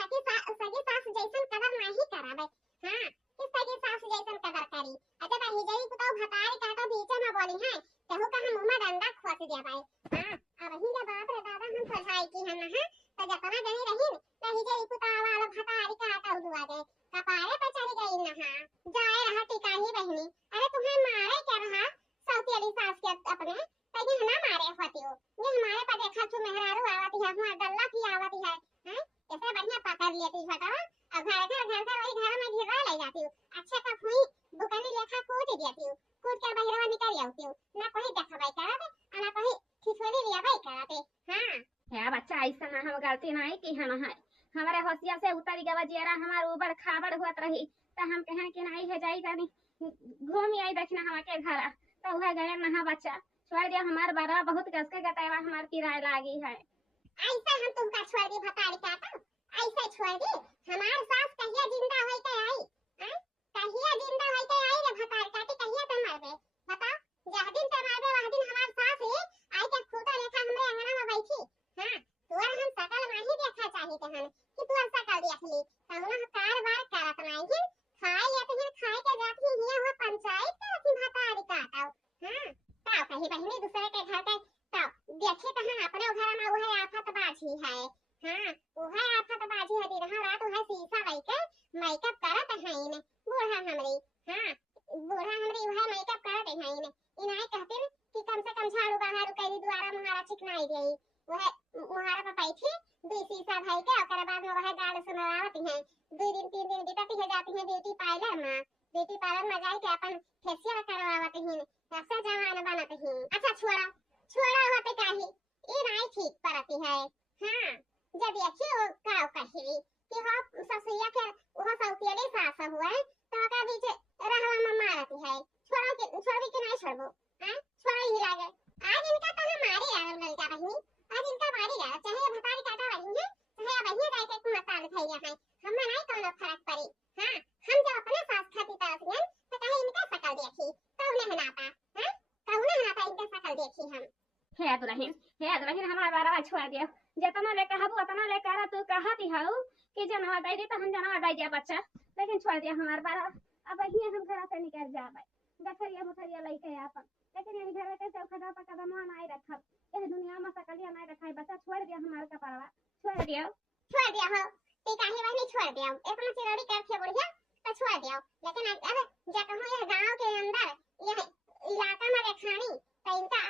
सगी सास जैसन कदर नहीं करावे हां किस सगी सास जैसन कदर करी अरे बा हिजई पुताऊ भतारे का तो बीचे में बोली है कहू का हम मुंह डंडा खोस दिया भाई हां अब ही के बाप रे दादा हम पढ़ाई की हम हां तो जतना जनी रही तो हिजई पुताऊ वाला भतारी का आटा उड़वा गए कपारे पे चढ़ गई ना हां जाए रहा टिकाही बहनी अरे तुम्हें मारे क्या रहा सौतेली सास के अपने तई हना मारे होती हो ये हमारे पर देखा तू मेहरारू आवती है हुआ गल्ला की आवती है हैं ऐसे बढ़िया पकड़ लेती हटावा अब घर वही घर में घेरा ले जाती हूँ अच्छा का हुई दुकानी लेखा कूद देती हूँ कूद के बहिरवा निकल आती हूँ ना कोई देखबाई कराते ना कोई खिचड़ी लियाबाई कराते हां है बच्चा ऐसा ना हम गलती नहीं की है ना हमारे होशिया से उतर गवा जेरा हमार ऊपर खाबड़ हुआ रही तो हम कहन कि नहीं है जाई जानी घूम आई देखना हम के घर तो वह गए नहा बच्चा छोड़ दिया हमार बड़ा बहुत कस के गतावा हमार किराए लागी है ऐसा हम तुमका छोड़ दी भतारी का तो ऐसे छोड़ दी हमार सास कहिया जिंदा होई के आई हैं कहिया जिंदा होई के आई रे भतारी काटी कहिया त मरबे बता जह दिन त मरबे वह दिन हमार सास है आई के खूटा लेखा हमरे अंगना में बैठी हां तोर हम सकल नहीं देखा चाहिए ते हम कि तोर सकल देख ली तहुना कारबार करत नहीं है खाए या तो खाए के जाती हिया हुआ पंचायत के रखी भतारी का ताऊ हां ताऊ कही बहिनी दूसरे के घर के ताऊ देखे कहां अपने घर में वह आफत बाजी है हां वह आफत बाजी है दिन रात वह शीशा लई के मेकअप करत है ने बूढ़ा हमरी हां बूढ़ा हमरी वह मेकअप करत है ने इनाई कहते न कि कम से कम झाड़ू बहारू करी द्वारा मुहारा चिकनाई देई वह मुहारा पे बैठी दुई शीशा भाई के ओकर बाद में वह गाल सुनावत है 2 दिन 3 दिन बिताती है जाती है ब्यूटी पार्लर में जाई के अपन फेशियल करवावत है सबसे जवान बनत है अच्छा छोड़ा होते काहे ई नहीं ठीक परती है हां जब देखियो काव कही कि हो ससुया के वह सौतियले सास हुआ तो का बीच रहवा में मारती है छोड़ी के नहीं छोड़बो हां छोड़ा ही लागे आज इनका तो हमारी आरम ललका बहिनी आज इनका मारी ला चाहे भतारी काटा बहिनी है चाहे बहिनी जाए के कुआ ताल थैया है हम नहीं कोनो फर्क पड़ी हां हम जब अपने सास खाती तासियन तो कहे इनका शकल देखी तो उन्हें हनाता हां कहुना हनाता इनका शकल देखी हम है दुल्हन हमारा बारह छोड़ दिया जितना ले कहबू उतना ले कह तू कहती हऊ कि जनवा दे दी तो हम जनवा दे दिया बच्चा लेकिन छोड़ दिया हमार बारह अब ही हम घर से निकल जाबे गठरिया मुठरिया लेके अपन लेकिन यही घर के चौखटा पर कदम नहीं रखब इस दुनिया में सकलिया नहीं रखाई बच्चा छोड़ दिया हमार कपड़वा छोड़ दिया हो ते काहे बहनी छोड़ दिया इतना चिरौड़ी करके बढ़िया तो छोड़ दिया लेकिन अब जा कहूं यह गांव के अंदर यह इलाका में रेखानी तो इनका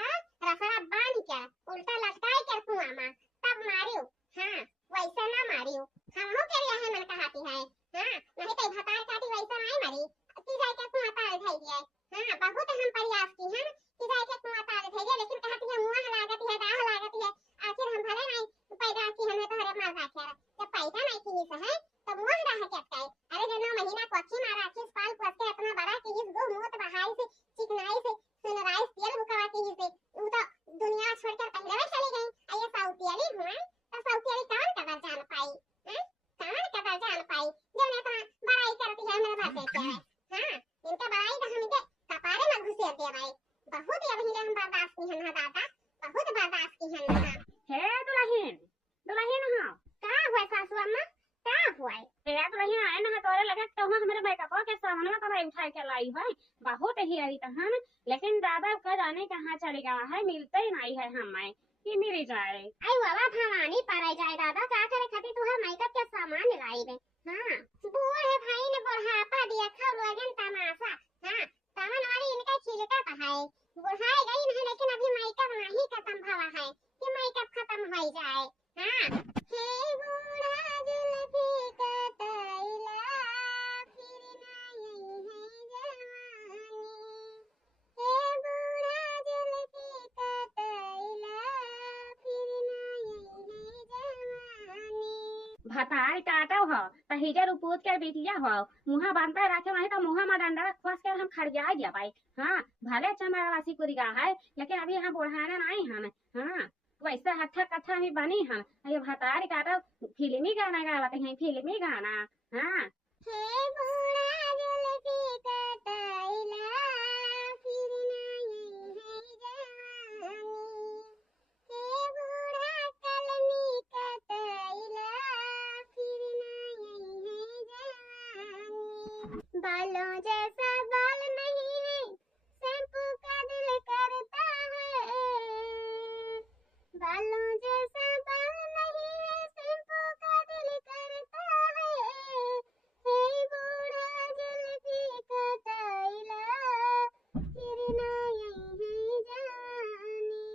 रफड़ा बांध के उल्टा लटकाई के कुआं में तब मारियो हां वैसा ना मारियो हम हो के रहे मन कहती है हां नहीं तो भतार काटी वैसा नहीं मारी कि जाए के कुआं ताल धई दिए हां बहुत हम प्रयास की हैं कि जाए के कुआं ताल धई दिए लेकिन कहती है मुंह लागती है दाह लागती है आखिर हम भले नहीं पैदा की हमें तो हरे मार रखे जब पैदा नहीं की से है तो मुंह रह के कहता है अरे जो 9 महीना कोठी मारा के पाल पोस के इतना बड़ा कि इस गो मुंह तो बहाई से चिकनाई से सुनराइज तेल बुकवा के से वो तो दुनिया छोड़कर पहले चली गई आये साउथियाली हुआ तो साउथियाली कौन कदर जान पाई हैं कौन कदर जान पाई जो ने तो बड़ाई करती है मेरे बात के हां इनका बड़ाई तो हम इनके कपारे में घुसेर दे भाई बहुत अभी हम बर्दाश्त की हम दादा बहुत बर्दाश्त की हम है दुल्हन हां का हुआ सासू अम्मा का हुआ है दुल्हन आए ना तोरे लगे तो हमारे मेकअप के सामने में तो उठा के लाई है बहुत ही रही तहन लेकिन दादा का जाने कहां चले गया है मिलते ही नहीं है हमें कि मिल जाए आई वाला भवानी पर जाए दादा का करे खाती तू हर मेकअप के सामान लाई रे हां बूढ़ है भाई ने बुढ़ापा दिया खा लगन तमाशा हां सामान वाली इनका छिलका है बुढ़ाई गई नहीं लेकिन अभी मेकअप नहीं खत्म हुआ है कि मेकअप खत्म हो जाए हां हे बूढ़ा जुल्फी कतैला फिर नहीं है जवानी हे बूढ़ा जुल्फी कतैला फिर नहीं है जवानी भतार काटो हो तो हिजर उपूत के बिटिया हो मुहा बांधता रखे वहीं तो मुहा में डंडा खोस के हम खड़िया दिया भाई हाँ भले चमारा वासी कुरिया है लेकिन अभी हम बुढ़ाना नहीं हम हाँ वैसे हट्ठा कट्ठा भी बनी हम ये भतार काटो फिल्मी गाना गाते हैं फिल्मी गाना हाँ हे बूढ़ा जुल्फी कतैला फिर नहीं है जवानी हे बूढ़ा कलमी कतैला फिर नहीं है जवानी बालों जैसा बाल नहीं है शैम्पू का दिल करता है बालों जैसा बाल नहीं है शैम्पू का दिल करता है हे बूढ़ा जुल्फी कतैला फिर नहीं है जवानी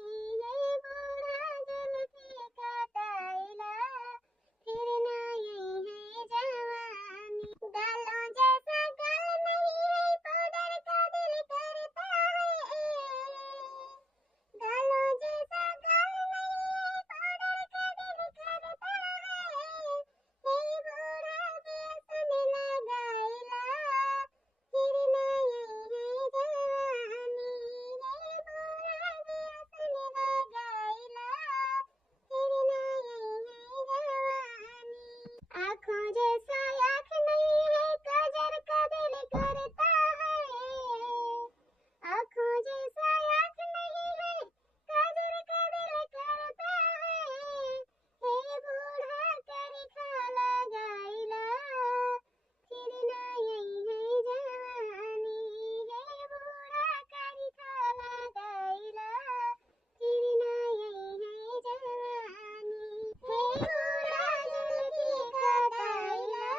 आँखों जैसा आँख नहीं है, काजल का दिल करता है। आँखों जैसा आँख नहीं है, काजल का दिल करता है। हे बूढ़ा कर खाला गाइला, फिर ना यही है जवानी। हे बूढ़ा कर खाला गाइला, फिर ना यही है जवानी। हे बूढ़ा जिंदगी का दाइला,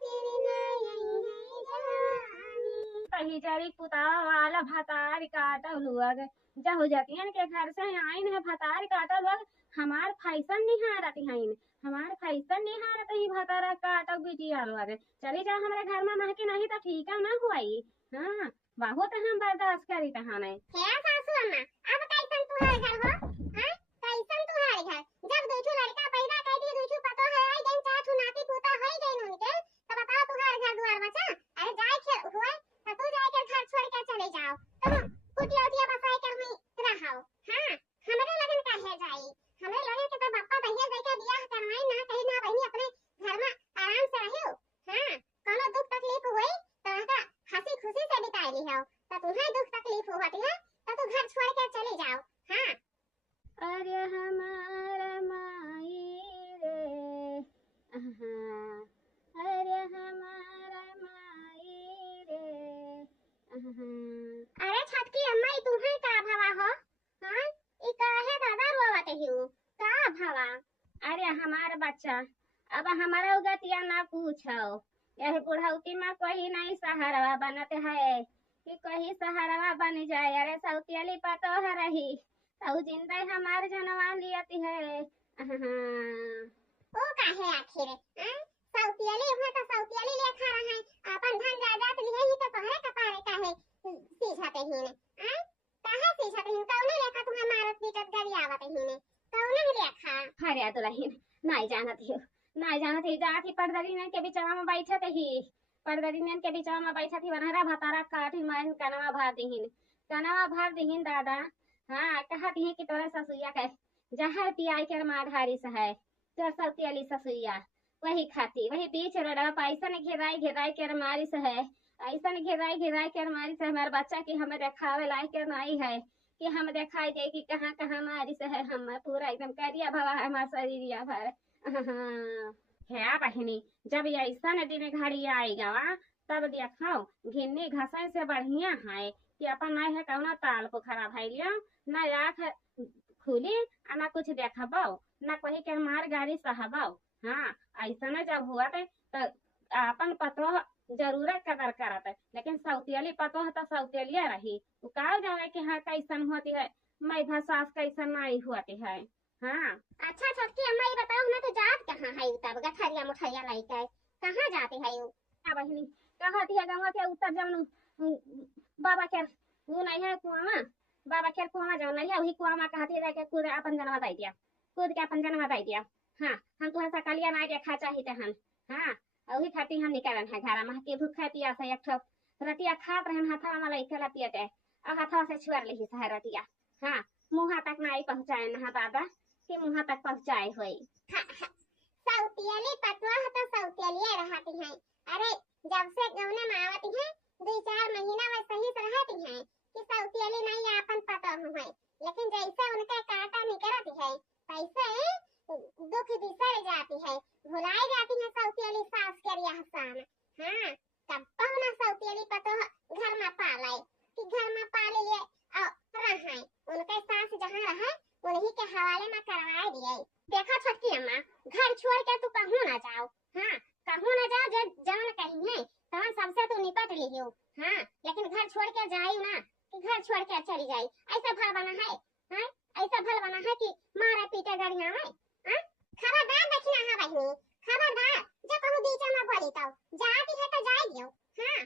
फिर ना यही है जवानी। कही जरी पुतावा वाला भतार काटल हुआ जहु जतियन के घर से आइन है भतार काटल हुआ हमार फैसन निहारत हईन हमार फैसन निहारत ही भतारा काटल बिटिया लोग चली जा हमारे घर में महके नहीं तो ठीक ना हुआई। हाँ बहुत हम बर्दाश्त करी तहां नहीं। हे सासू अम्मा, अब कैसन तुहार घर हो? हां, कैसन तुहार घर? जब दो ठो लड़का पैदा कर दिए, दो ठो पतो है आई गई, चार ठो नाती पोता है गई उनके, तो बताओ तुहार घर द्वार बचा? अरे जाए के हुआ तो तू जाए के घर छोड़ के चले जाओ, तुम कुटिया उटिया बसाए कर में रहो। हां, हमरे लगन का है जाई, हमरे लगन के तो बापा भैया दे के बियाह करवाई ना, कहीं ना बहनी अपने घर में आराम से रहो। हां, कोनो दुख तकलीफ हुई तो का हंसी खुशी से बिताई लिहो, तो तुम्हें दुख तकलीफ होती है तो तू घर छोड़ के चले जाओ। हाँ, अरे हमारा माई रे अरे हमारा माई रे अरे छटकी अम्मा ई तुम्हें का भवा हो? हाँ, ई काहे दादा रोवत हियो? का भवा? अरे हमार बच्चा अब हमारा उगतिया ना पूछो यही बुढ़ौती में कोई नहीं सहारा बनत है कि कोई सहारा बन जाए। अरे सौतियली पतो है रही तो जिंदा हमार जनवा लियती है। ओ काहे आखिर? हाँ, सौतियली हुआ तो सौतियली लेखा रहे, अपन धन जायदाद लिए ही तो तोहरे कपारे काहे सीझते हिने? हाँ, काहे सीझते हिने? कौने लेखा तुम्हें मारत पीटत गरियावत हिने? कौने लेखा? हरिया दुलहीन नहीं जानत ही जाती पर्दरी ने के बिचवा में बैठत ही पर्दरी ने के बिचवा में बैठत ही बनहरा भतारा काठी मार कनवा भर दिहिन दादा। हाँ कहत ही कि तोरा ससुइया के जहर पियाई कर माधारी है तोर सौतियली ससुइया वही खाती वही बीच रोडवा पर ऐसन घेराई कर मारिस है ऐसन घेराई कर मारिस है। हमारे बच्चा की हमें देखावे लायक कर नहीं है कि हम दिखाई दे कि कहाँ कहाँ मारिस है। हम पूरा एकदम करिया भवा है हमारा शरीरिया भर। है बहिनी जब ऐसा दिन घड़ी आएगा तब देखाओ घिन्नी घसा से बढ़िया है कि अपन नहीं है कौना ताल पोखरा भैलियो न आँख खुली ना कुछ देखबो न कोई के मार गाड़ी सहबो। हाँ ऐसा जब हुआ तो अपन पतो जरूरत कदर करत लेकिन सौतियली पतो है तो सौतियलिया रही वो का जाने कि हाँ कैसन होती है मैं सास कैसन नहीं होती है। हाँ अच्छा छोटकी अम्मा ये बताओ ना, तो जात कहाँ है? तब गठरिया मुठरिया लाइक कहाँ जाती है? बहिनी कहती है गंगा के उत्तर जमनु बाबा के वो नहीं है कुआं बाबा के कुआं जाओ नहीं है वही कुआं में कहती है कि कूद अपन जन्म दे दिया कूद के अपन जन्म दे दिया। हाँ हम तुम्हें सकलिया ना देखा चाहिए हन। हाँ वही खाती हम निकलन है घर में के भूखा पिया से एक ठो रतिया खात रहन हाथा में लइकला पियते और हाथवा से छुआर ली सह रतिया। हाँ मुँह तक नहीं पहुंचाए ना दादा कि मुँह तक पहुंचाए हुई। सौतियली पतवा तो सौतियलिया रहती हैं। अरे जब से गौना में आवती हैं 2-4 महीना वैसे ही रहती हैं कि सौतियली नहीं अपन पता हुए, लेकिन जैसे उनका कांटा निकलती है वैसे दुख बिसर जाती है, भुलाई जाती है सौतियली सास के हसान। हाँ तब पहुना सौतियली पतो घर में पाले कि घर में पाले लिए रहे उनके सास जहाँ रहे उन्हीं के हवाले में करवा दिए। देखा छोटकी अम्मा घर छोड़ के तू कहूँ ना जाओ। हाँ कहूँ ना जाओ जवन कहीं है तवन सबसे तू निपट लियो। हाँ लेकिन घर छोड़ के जाई ना कि घर छोड़ के चली जाई ऐसा भल बना है। हाँ ऐसा भल बना है कि मारा पीटे गरिया में। हाँ खबरदार देखना है बहनी, खबरदार जब कहूँ बीच में बोली तो जाती है तो जाई दियो। हाँ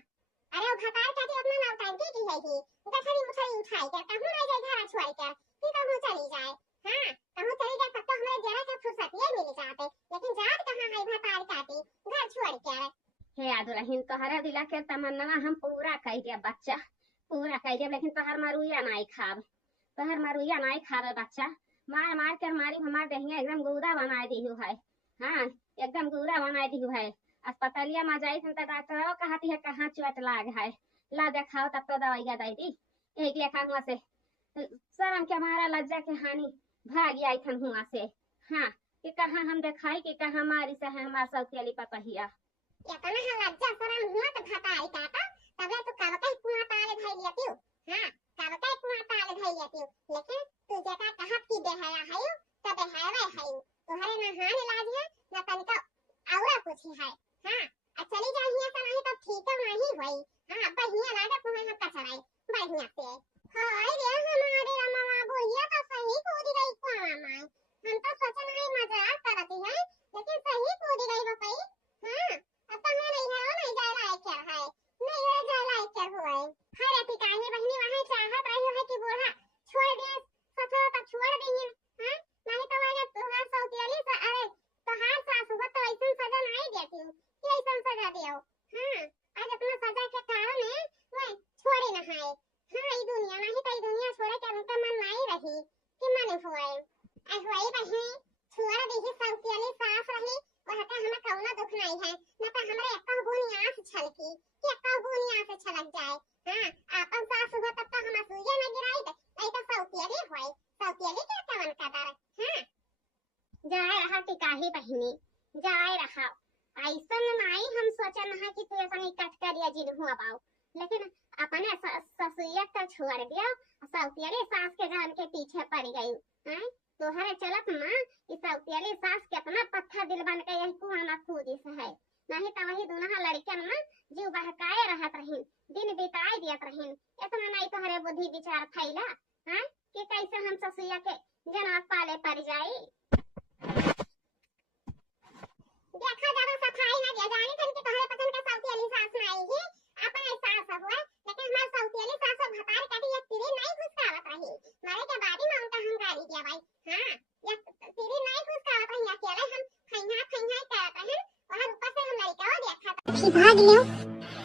अरे वो भतार का अपना नाम टाइम की है कि गठरी मुठरी उठाई कर कहूँ ना जाए घर छोड़ कर कि कहूँ चली जाए। हाँ कहूँ चली जाए तब तो हमें जरा सा फुर्सत ये मिल जाते, लेकिन जात कहाँ है भतार काटी घर छोड़ कर। हे आदुलहीन तोहरा दिला के तमन्ना हम पूरा कह दिया बच्चा पूरा कह दिया लेकिन तोहर मारुइया नहीं खावे बच्चा मार मार कर मारी हमार दहिया एकदम गूदा बना दी है। हाँ एकदम गुरा बनाई दी है। अस्पतालिया में जाई थन त डॉक्टर कहती है कहाँ चोट लाग है, ला देखाओ तब तो दवाई दे दी। एक लेखा हुआ से शर्म के मारा लज्जा के हानि भाग आई थन हुआ से। हाँ कि कहाँ हम दिखाई कि कहाँ हमारी से है हमार सौतेली पतहिया। क्या तना हम लज्जा शरम हुआ तो भताई काका तबे तो काबा कहीं कुआं ताले धई लियती हूं। हां काबा कहीं कुआं ताले धई लियती हूं, लेकिन तू जका कहत की बेहया है तबे है वे है तोहरे ना हां इलाज है ना तनिका औरा कुछ है। हां आ चली जाहिया त नहीं तो ठीक नहीं होई। हां बढ़िया लागे तुम्हें हम कचराई बढ़िया से। हाय रे हमारे रमवा बोलिया तो सही कूदी गई कुआं में। हम तो सोचा नहीं मजाक करती है लेकिन सही कूदी गई बकई। हां अब तो नहीं है नहीं जा रहा है क्या है नहीं है जा रहा है क्या हुआ है। हर अति काहे बहनी वहां चाहत रही है कि बूढ़ा छोड़ दे सफा तक छोड़ देंगे। हां नहीं तो वहां तुम्हारा सौतेली से अरे तो हां सासू को तो ऐसा सजा नहीं देती हूं कि ऐसा सजा दियो। हां आज अपना सजा के कारण है वह छोड़ी ना है। हां ये दुनिया नहीं तो ये दुनिया छोड़े के उनका मन नहीं रही कि मन हुआ आज वही बहनी छोड़ दी ही सौतेली साफ रही और हटा हमें कौना दुख नहीं है न तो हमरे एक्का बुनी आंख छलकी कि एक्का बुनी आंख छलक जाए। हां अपन सास हो तब तो हम सुइया न गिराई दे नहीं तो सौतेली होई सौतेली के कवन कदर। हां जाए रहा टिकाही बहनी जाए रहा ऐसा नहीं हम सोचा ना कि तू ऐसा नहीं कट कर या जिन हुआ पाओ, लेकिन अपने ससुरिया का छोड़ दिया सौतेली सास के जान के पीछे पड़ गई। हां तोहरे चलत ना कि सौतेली सास कितना पत्थर दिल बन के यही कुआं में कूदी से है। नहीं तो वही दोनों लड़कन ना जीव बहकाए रहत रहिन दिन बिताए दियत रहिन। इतना नहीं तोहरे बुद्धि विचार थैला हां कि कैसे हम ससुरिया के जनक पाले पड़ जाई। देखा ज्यादा सफाई ना दिया जानी तन कि तोहरे पसंद का सौतेली सास ना आई है अपने सास हुआ लेकिन हमार सौतेली सास भतार काटी एक तिरी नहीं घुसकावत रही मारे के बाद ही मांगता हम गाड़ी दिया भाई। हां या तिरी नहीं घुसकावत रही अकेले हम खैहा खैहा करत रहे और ऊपर से हम लड़का देखा कि भाग लियो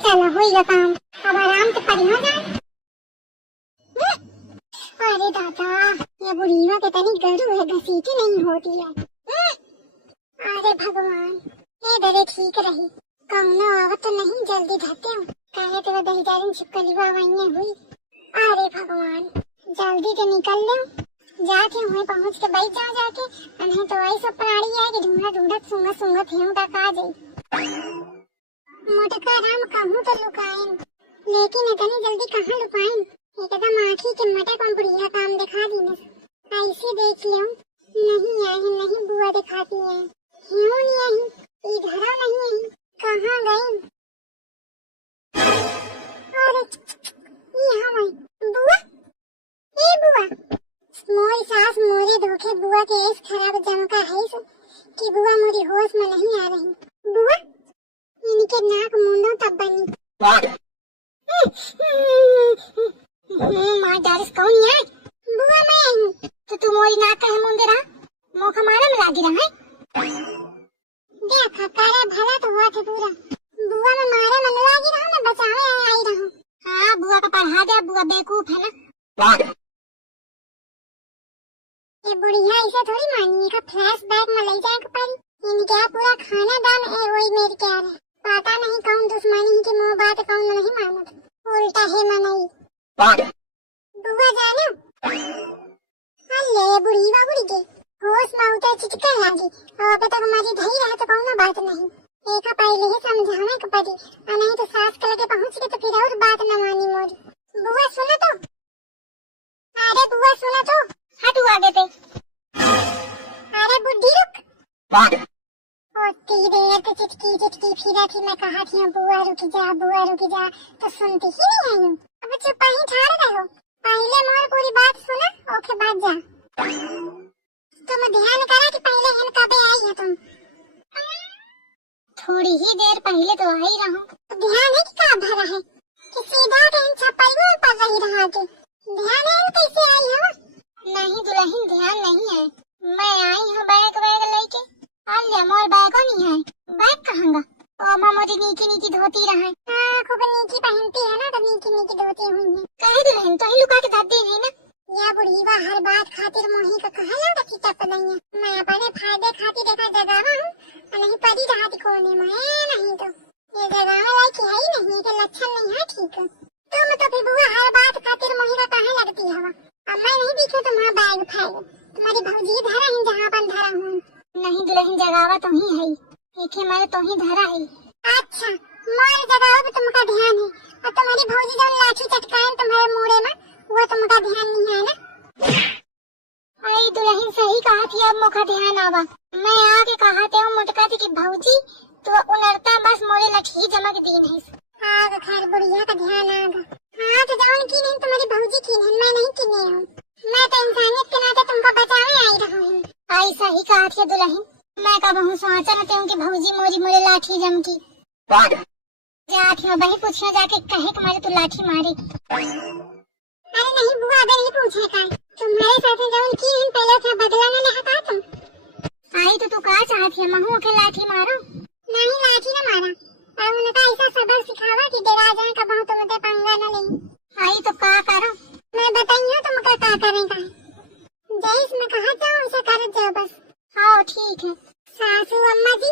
चलो होइगा काम अब आराम से पड़ी हो जाए। अरे दादा ये बुढ़िया के तनी गरू है घसीटी नहीं होती है। अरे भगवान ये डरे ठीक रही कौनो आवत तो नहीं जल्दी धरते हूँ कहे तो दही जारी छिपकली बावाइयां हुई। अरे भगवान जल्दी तो निकल ले जाके हुए पहुँच के बैठ जाओ जाके नहीं तो ऐसा प्राणी है कि ढूंढा ढूंढा सूंघा सूंघा फेंक तक आ जाए। मोटका राम कहूँ तो लुकाएं लेकिन इतनी जल्दी कहाँ लुकाएं एकदम आँखी के मटे कौन बुढ़िया काम दिखा दी ना ऐसे देख लो नहीं आए नहीं बुआ दिखाती है क्यों नहीं आई इधर नहीं आई कहाँ गई। अरे यहाँ आई बुआ ए बुआ मोरी सास मोरे धोखे बुआ के इस खराब जमका है सो कि बुआ मोरी होश में नहीं आ रही। बुआ इनके नाक मुंडो तब बनी मां डारिस कौन है बुआ मैं आई हूँ तो तू मोरी नाक का है मुंडे रहा मोखा मारा में लागी रहा है देखा करे भला तो हुआ थे पूरा बुआ में मारे मन लागी रहा मैं बचावे आई रहा। हाँ बुआ का पढ़ा दे बुआ बेवकूफ है ना ये बुढ़िया इसे थोड़ी मानिए का फ्लैशबैक में ले जाए पर इनके पूरा खाना दाम है वही मेरी क्या है पता नहीं कौन दुश्मनी की मोह बात कौन नहीं मानत उल्टा है मनाई बुआ जाने अल्ले बुढ़ी बाबुड़ी के होश में उतर चिचका लागी और अब तक हमारी धई रहा तो कौन बात नहीं एक पहले ही समझाने को पड़ी और नहीं तो सास के लगे पहुंच गए तो फिर और बात न मानी मोरी। बुआ सुनो तो अरे बुआ सुनो तो हट आगे से अरे बुढ़ी रुक और देर तो चिटकी चिटकी फिरा थी मैं कहा थी बुआ रुक जा तो सुनती ही नहीं आई हूँ। अब चुप ही ठाड़ रहो पहले मोर पूरी बात सुना ओके बात जा तुम ध्यान करा कि पहले हम कब आई है तुम थोड़ी ही देर पहले तो आई रहा तो ध्यान है कि कहाँ भरा है कि सीधा कहीं छप्परियों में पड़ रही रहा के ध्यान है कैसे आई हो। नहीं दुल्हन ध्यान नहीं है मैं आई हूँ बैग वैग लेके अल्ले मोर बैग नहीं है बैग कहाँगा ओ मोरी नीची नीची धोती रहा है खूब नीची पहनती है ना तो नीची नीची धोती हुई है कहे दुल्हन तो ही लुका के धर दी है ना या बुढ़ीवा हर बात खातिर मोही का कहा लगा कि टप नहीं मैं अपने फायदे खातिर देखा जगावा हूँ नहीं परी रहा थी कोने में नहीं तो ये जगह लायक है ही नहीं के लक्षण नहीं है ठीक। तुम तो फिर बुआ हर बात खातिर मोहिरा कहाँ लगती हवा। अब मैं नहीं दिखे तुम्हारा बैग फैल तुम्हारी भौजी धरा है जहाँ अपन धरा हूँ। नहीं दुल्हन जगावा तो ही है एक मारे तो ही धरा है। अच्छा मार जगावा पे तुमका ध्यान है और तुम्हारी भौजी जो लाठी चटकाए तुम्हारे मुड़े में वो तुमका ध्यान नहीं है ना। आई दुल्हन सही कहा थी अब मौका ध्यान आवा। मैं आके कहा थे मुटका थी कि भौजी तो उनरता बस मोरे लठी जमक दी नहीं आग खैर बुढ़िया का ध्यान आगा। हाँ तो जाओ की नहीं तुम्हारी भौजी की नहीं मैं नहीं की नहीं हूँ। मैं तो इंसानियत के नाते तुमको बचाने आई रहा हूँ। आई सही कहा थी दुल्हन मैं कब हूँ सोचा न हूँ कि भौजी मोरी मोरे लाठी जमकी जाती हूँ वही पूछना जाके कहे कि मारे तू लाठी मारी। अरे नहीं बुआ अगर नहीं पूछे का तुम्हारे साथ जौन की हम पहले से बदला न लेहा का तुम। आई तो तू का चाहती है महू के लाठी मारो। नहीं लाठी न मारा और उनका ऐसा सबक सिखावा कि डरा जाए कब तुम ते पंगा न ले। आई तो का करो मैं बताइए तुम का करेगा जैस मैं कहा जाऊँ उसे कर जाओ बस। हाँ ठीक है सासू अम्मा जी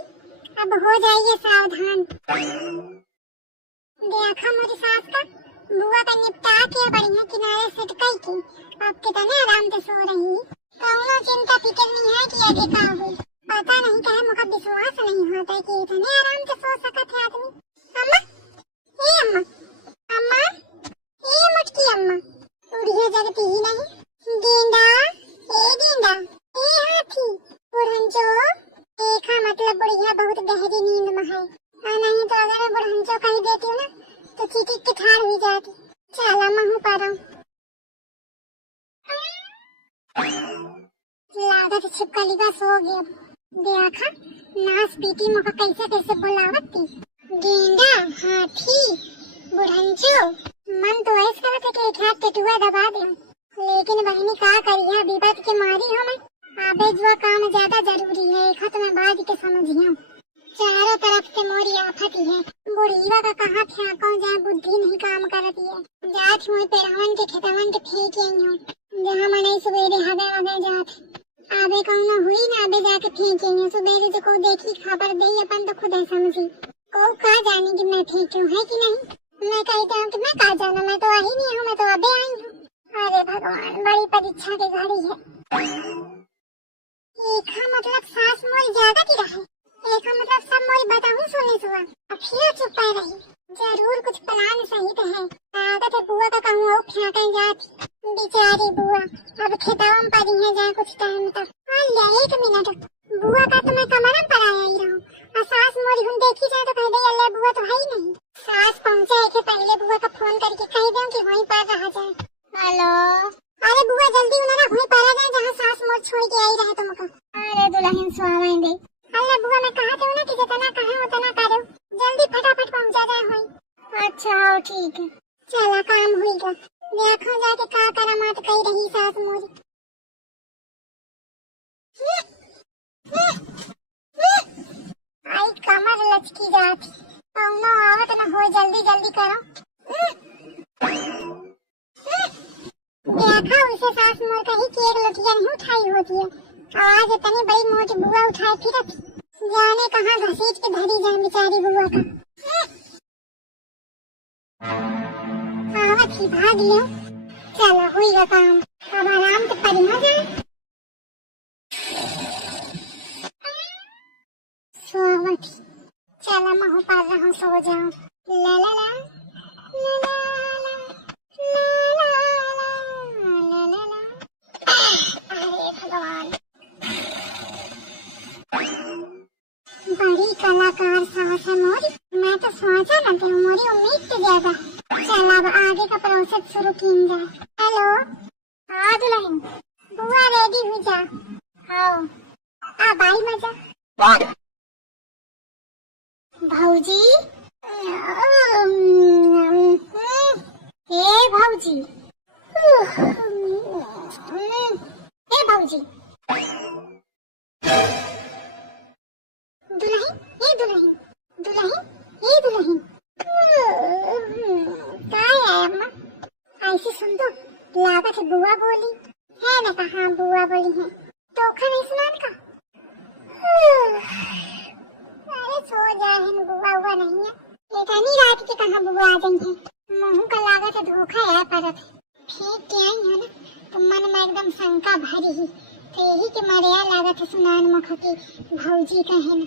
अब हो जाइए सावधान। देखा मेरी सास का बुआ का निपटा के बढ़िया किनारे सटकाई की अब कितने आराम से सो रही। कौनो चिंता फिक्र नहीं है कि आगे का हुई पता नहीं कहे मुझे विश्वास नहीं होता कि इतने आराम से सो सकते है आदमी। अम्मा ए अम्मा अम्मा ए मुटकी अम्मा उड़िए जगती ही नहीं। गेंडा ए गेंडा ए हाथी बुढ़ंचो देखा मतलब बुढ़िया बहुत गहरी नींद में है नहीं तो अगर बुढ़ंचो कही देती हूँ ना तो चीटी के ठाड़ हुई जाती। चला महू पर लागत छिपकली का सो गया। देखा नास पीटी मुका कैसे कैसे बुलावती गेंडा हाथी बुढ़ंचो मन तो ऐसा करता कि एक हाथ टेटुआ दबा दे लेकिन बहनी का करिया विपत के मारी हो मैं आबे जो काम ज्यादा जरूरी है एक हाथ में बाज के समझियो। चारों तरफ से मोरी आफत है बुढ़ीवा का कहाँ फेंको जाए बुद्धि नहीं काम करती है। जात हुई पेरावन के खेतवन के फेंक आई हूँ जहाँ मने सवेरे हवे वगे जात आबे कहूँ हुई ना आबे जाके फेंक आई हूँ सुबेरे जो को देखी खबर दे अपन तो खुद समझी को का जाने की मैं फेंकूँ है कि नहीं। मैं कहता हूँ कि मैं का जाना मैं तो आई नहीं हूँ मैं तो अबे आई हूँ। अरे भगवान बड़ी परीक्षा की घड़ी है। एक मतलब सास मोरी ज्यादा की रहे एक मतलब सब मोरी बताऊं सोने सुआ अब फिर चुप रही जरूर कुछ प्लान सही तो है। आगत है बुआ का कहूँ और फेंकन जाती बेचारी बुआ अब खेतावन पड़ी है जाए कुछ टाइम तक। अल्लाह एक मिनट बुआ का तो मैं कमरम पर आया ही रहूँ और सास मोरी हम देखी जाए तो कह दे अल्लाह बुआ तो है ही नहीं। सास पहुँचे के पहले बुआ का फोन करके कह दे कि वहीं पर रह जाए। हेलो अरे बुआ जल्दी उन्हें वहीं पर आ जाए जहाँ सास मोर छोड़ के आई रहे तुमको। अरे दुल्हन सुहावन दे अल्लाह बुआ मैं कहा था ना कि जितना कहे उतना करो जल्दी फटाफट पहुंचा जाए होई। अच्छा हो ठीक है चला काम हुईगा देखो जाके का करामात कही रही सास मोरी। आई कमर लचकी जाती कौनो आवत न हो जल्दी जल्दी करो। देखा उसे सास मोर कही कि एक लठिया नहीं उठाई होती है आज इतनी बड़ी मोटी बुआ उठाए फिर जाने कहाँ घसीट के धरी जाए बेचारी बुआ का। आवत ही भाग लियो चलो हुई काम अब आराम से पड़ी हो जाए। सोवत चलो महू पार रहो सो जाओ ला ला ला ला ला बड़ी कलाकार सास है मोरी मैं तो सोचा न थे मोरी उम्मीद से ज्यादा। चल अब आगे का प्रोसेस शुरू किया जाए। हेलो हाँ दुल्हन बुआ रेडी हुई जा। हाँ अब आई मजा भौजी ए भौजी ए भौजी दुल्हन ये दुल्हन दुल्हन ये दुल्हन क्या है अम्मा ऐसी सुन तो लागत है बुआ बोली है ना कहा बुआ बोली है तो नहीं सुना का सो जाए बुआ हुआ नहीं है। इतनी रात के कहाँ बुआ आ गई है। मुँह का लागत है धोखा है परत फेंक के आई है ना तो मन में एकदम शंका भरी ही तो यही के मारे या लागत है सुनान मुख की भौजी कहे ना।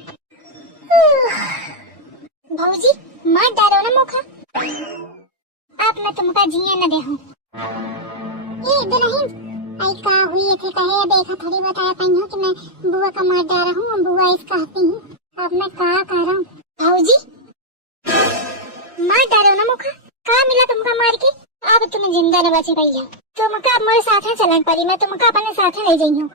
भौजी मत डरो ना मुखा आप मैं तुमका जिए न दे हूँ। ये दुल्हन आई का हुई थे कहे देखा थोड़ी बताया पाई हूँ कि मैं बुआ का मार डाला हूँ बुआ इस कहती हूँ अब मैं क्या कर रहा हूँ। भौजी मार डालो ना मुखा कहा मिला तुमका मार के अब तुम जिंदा न बचे भैया तुमका मेरे साथ चलन पड़ी मैं तुमका अपने साथ ले गई हूँ।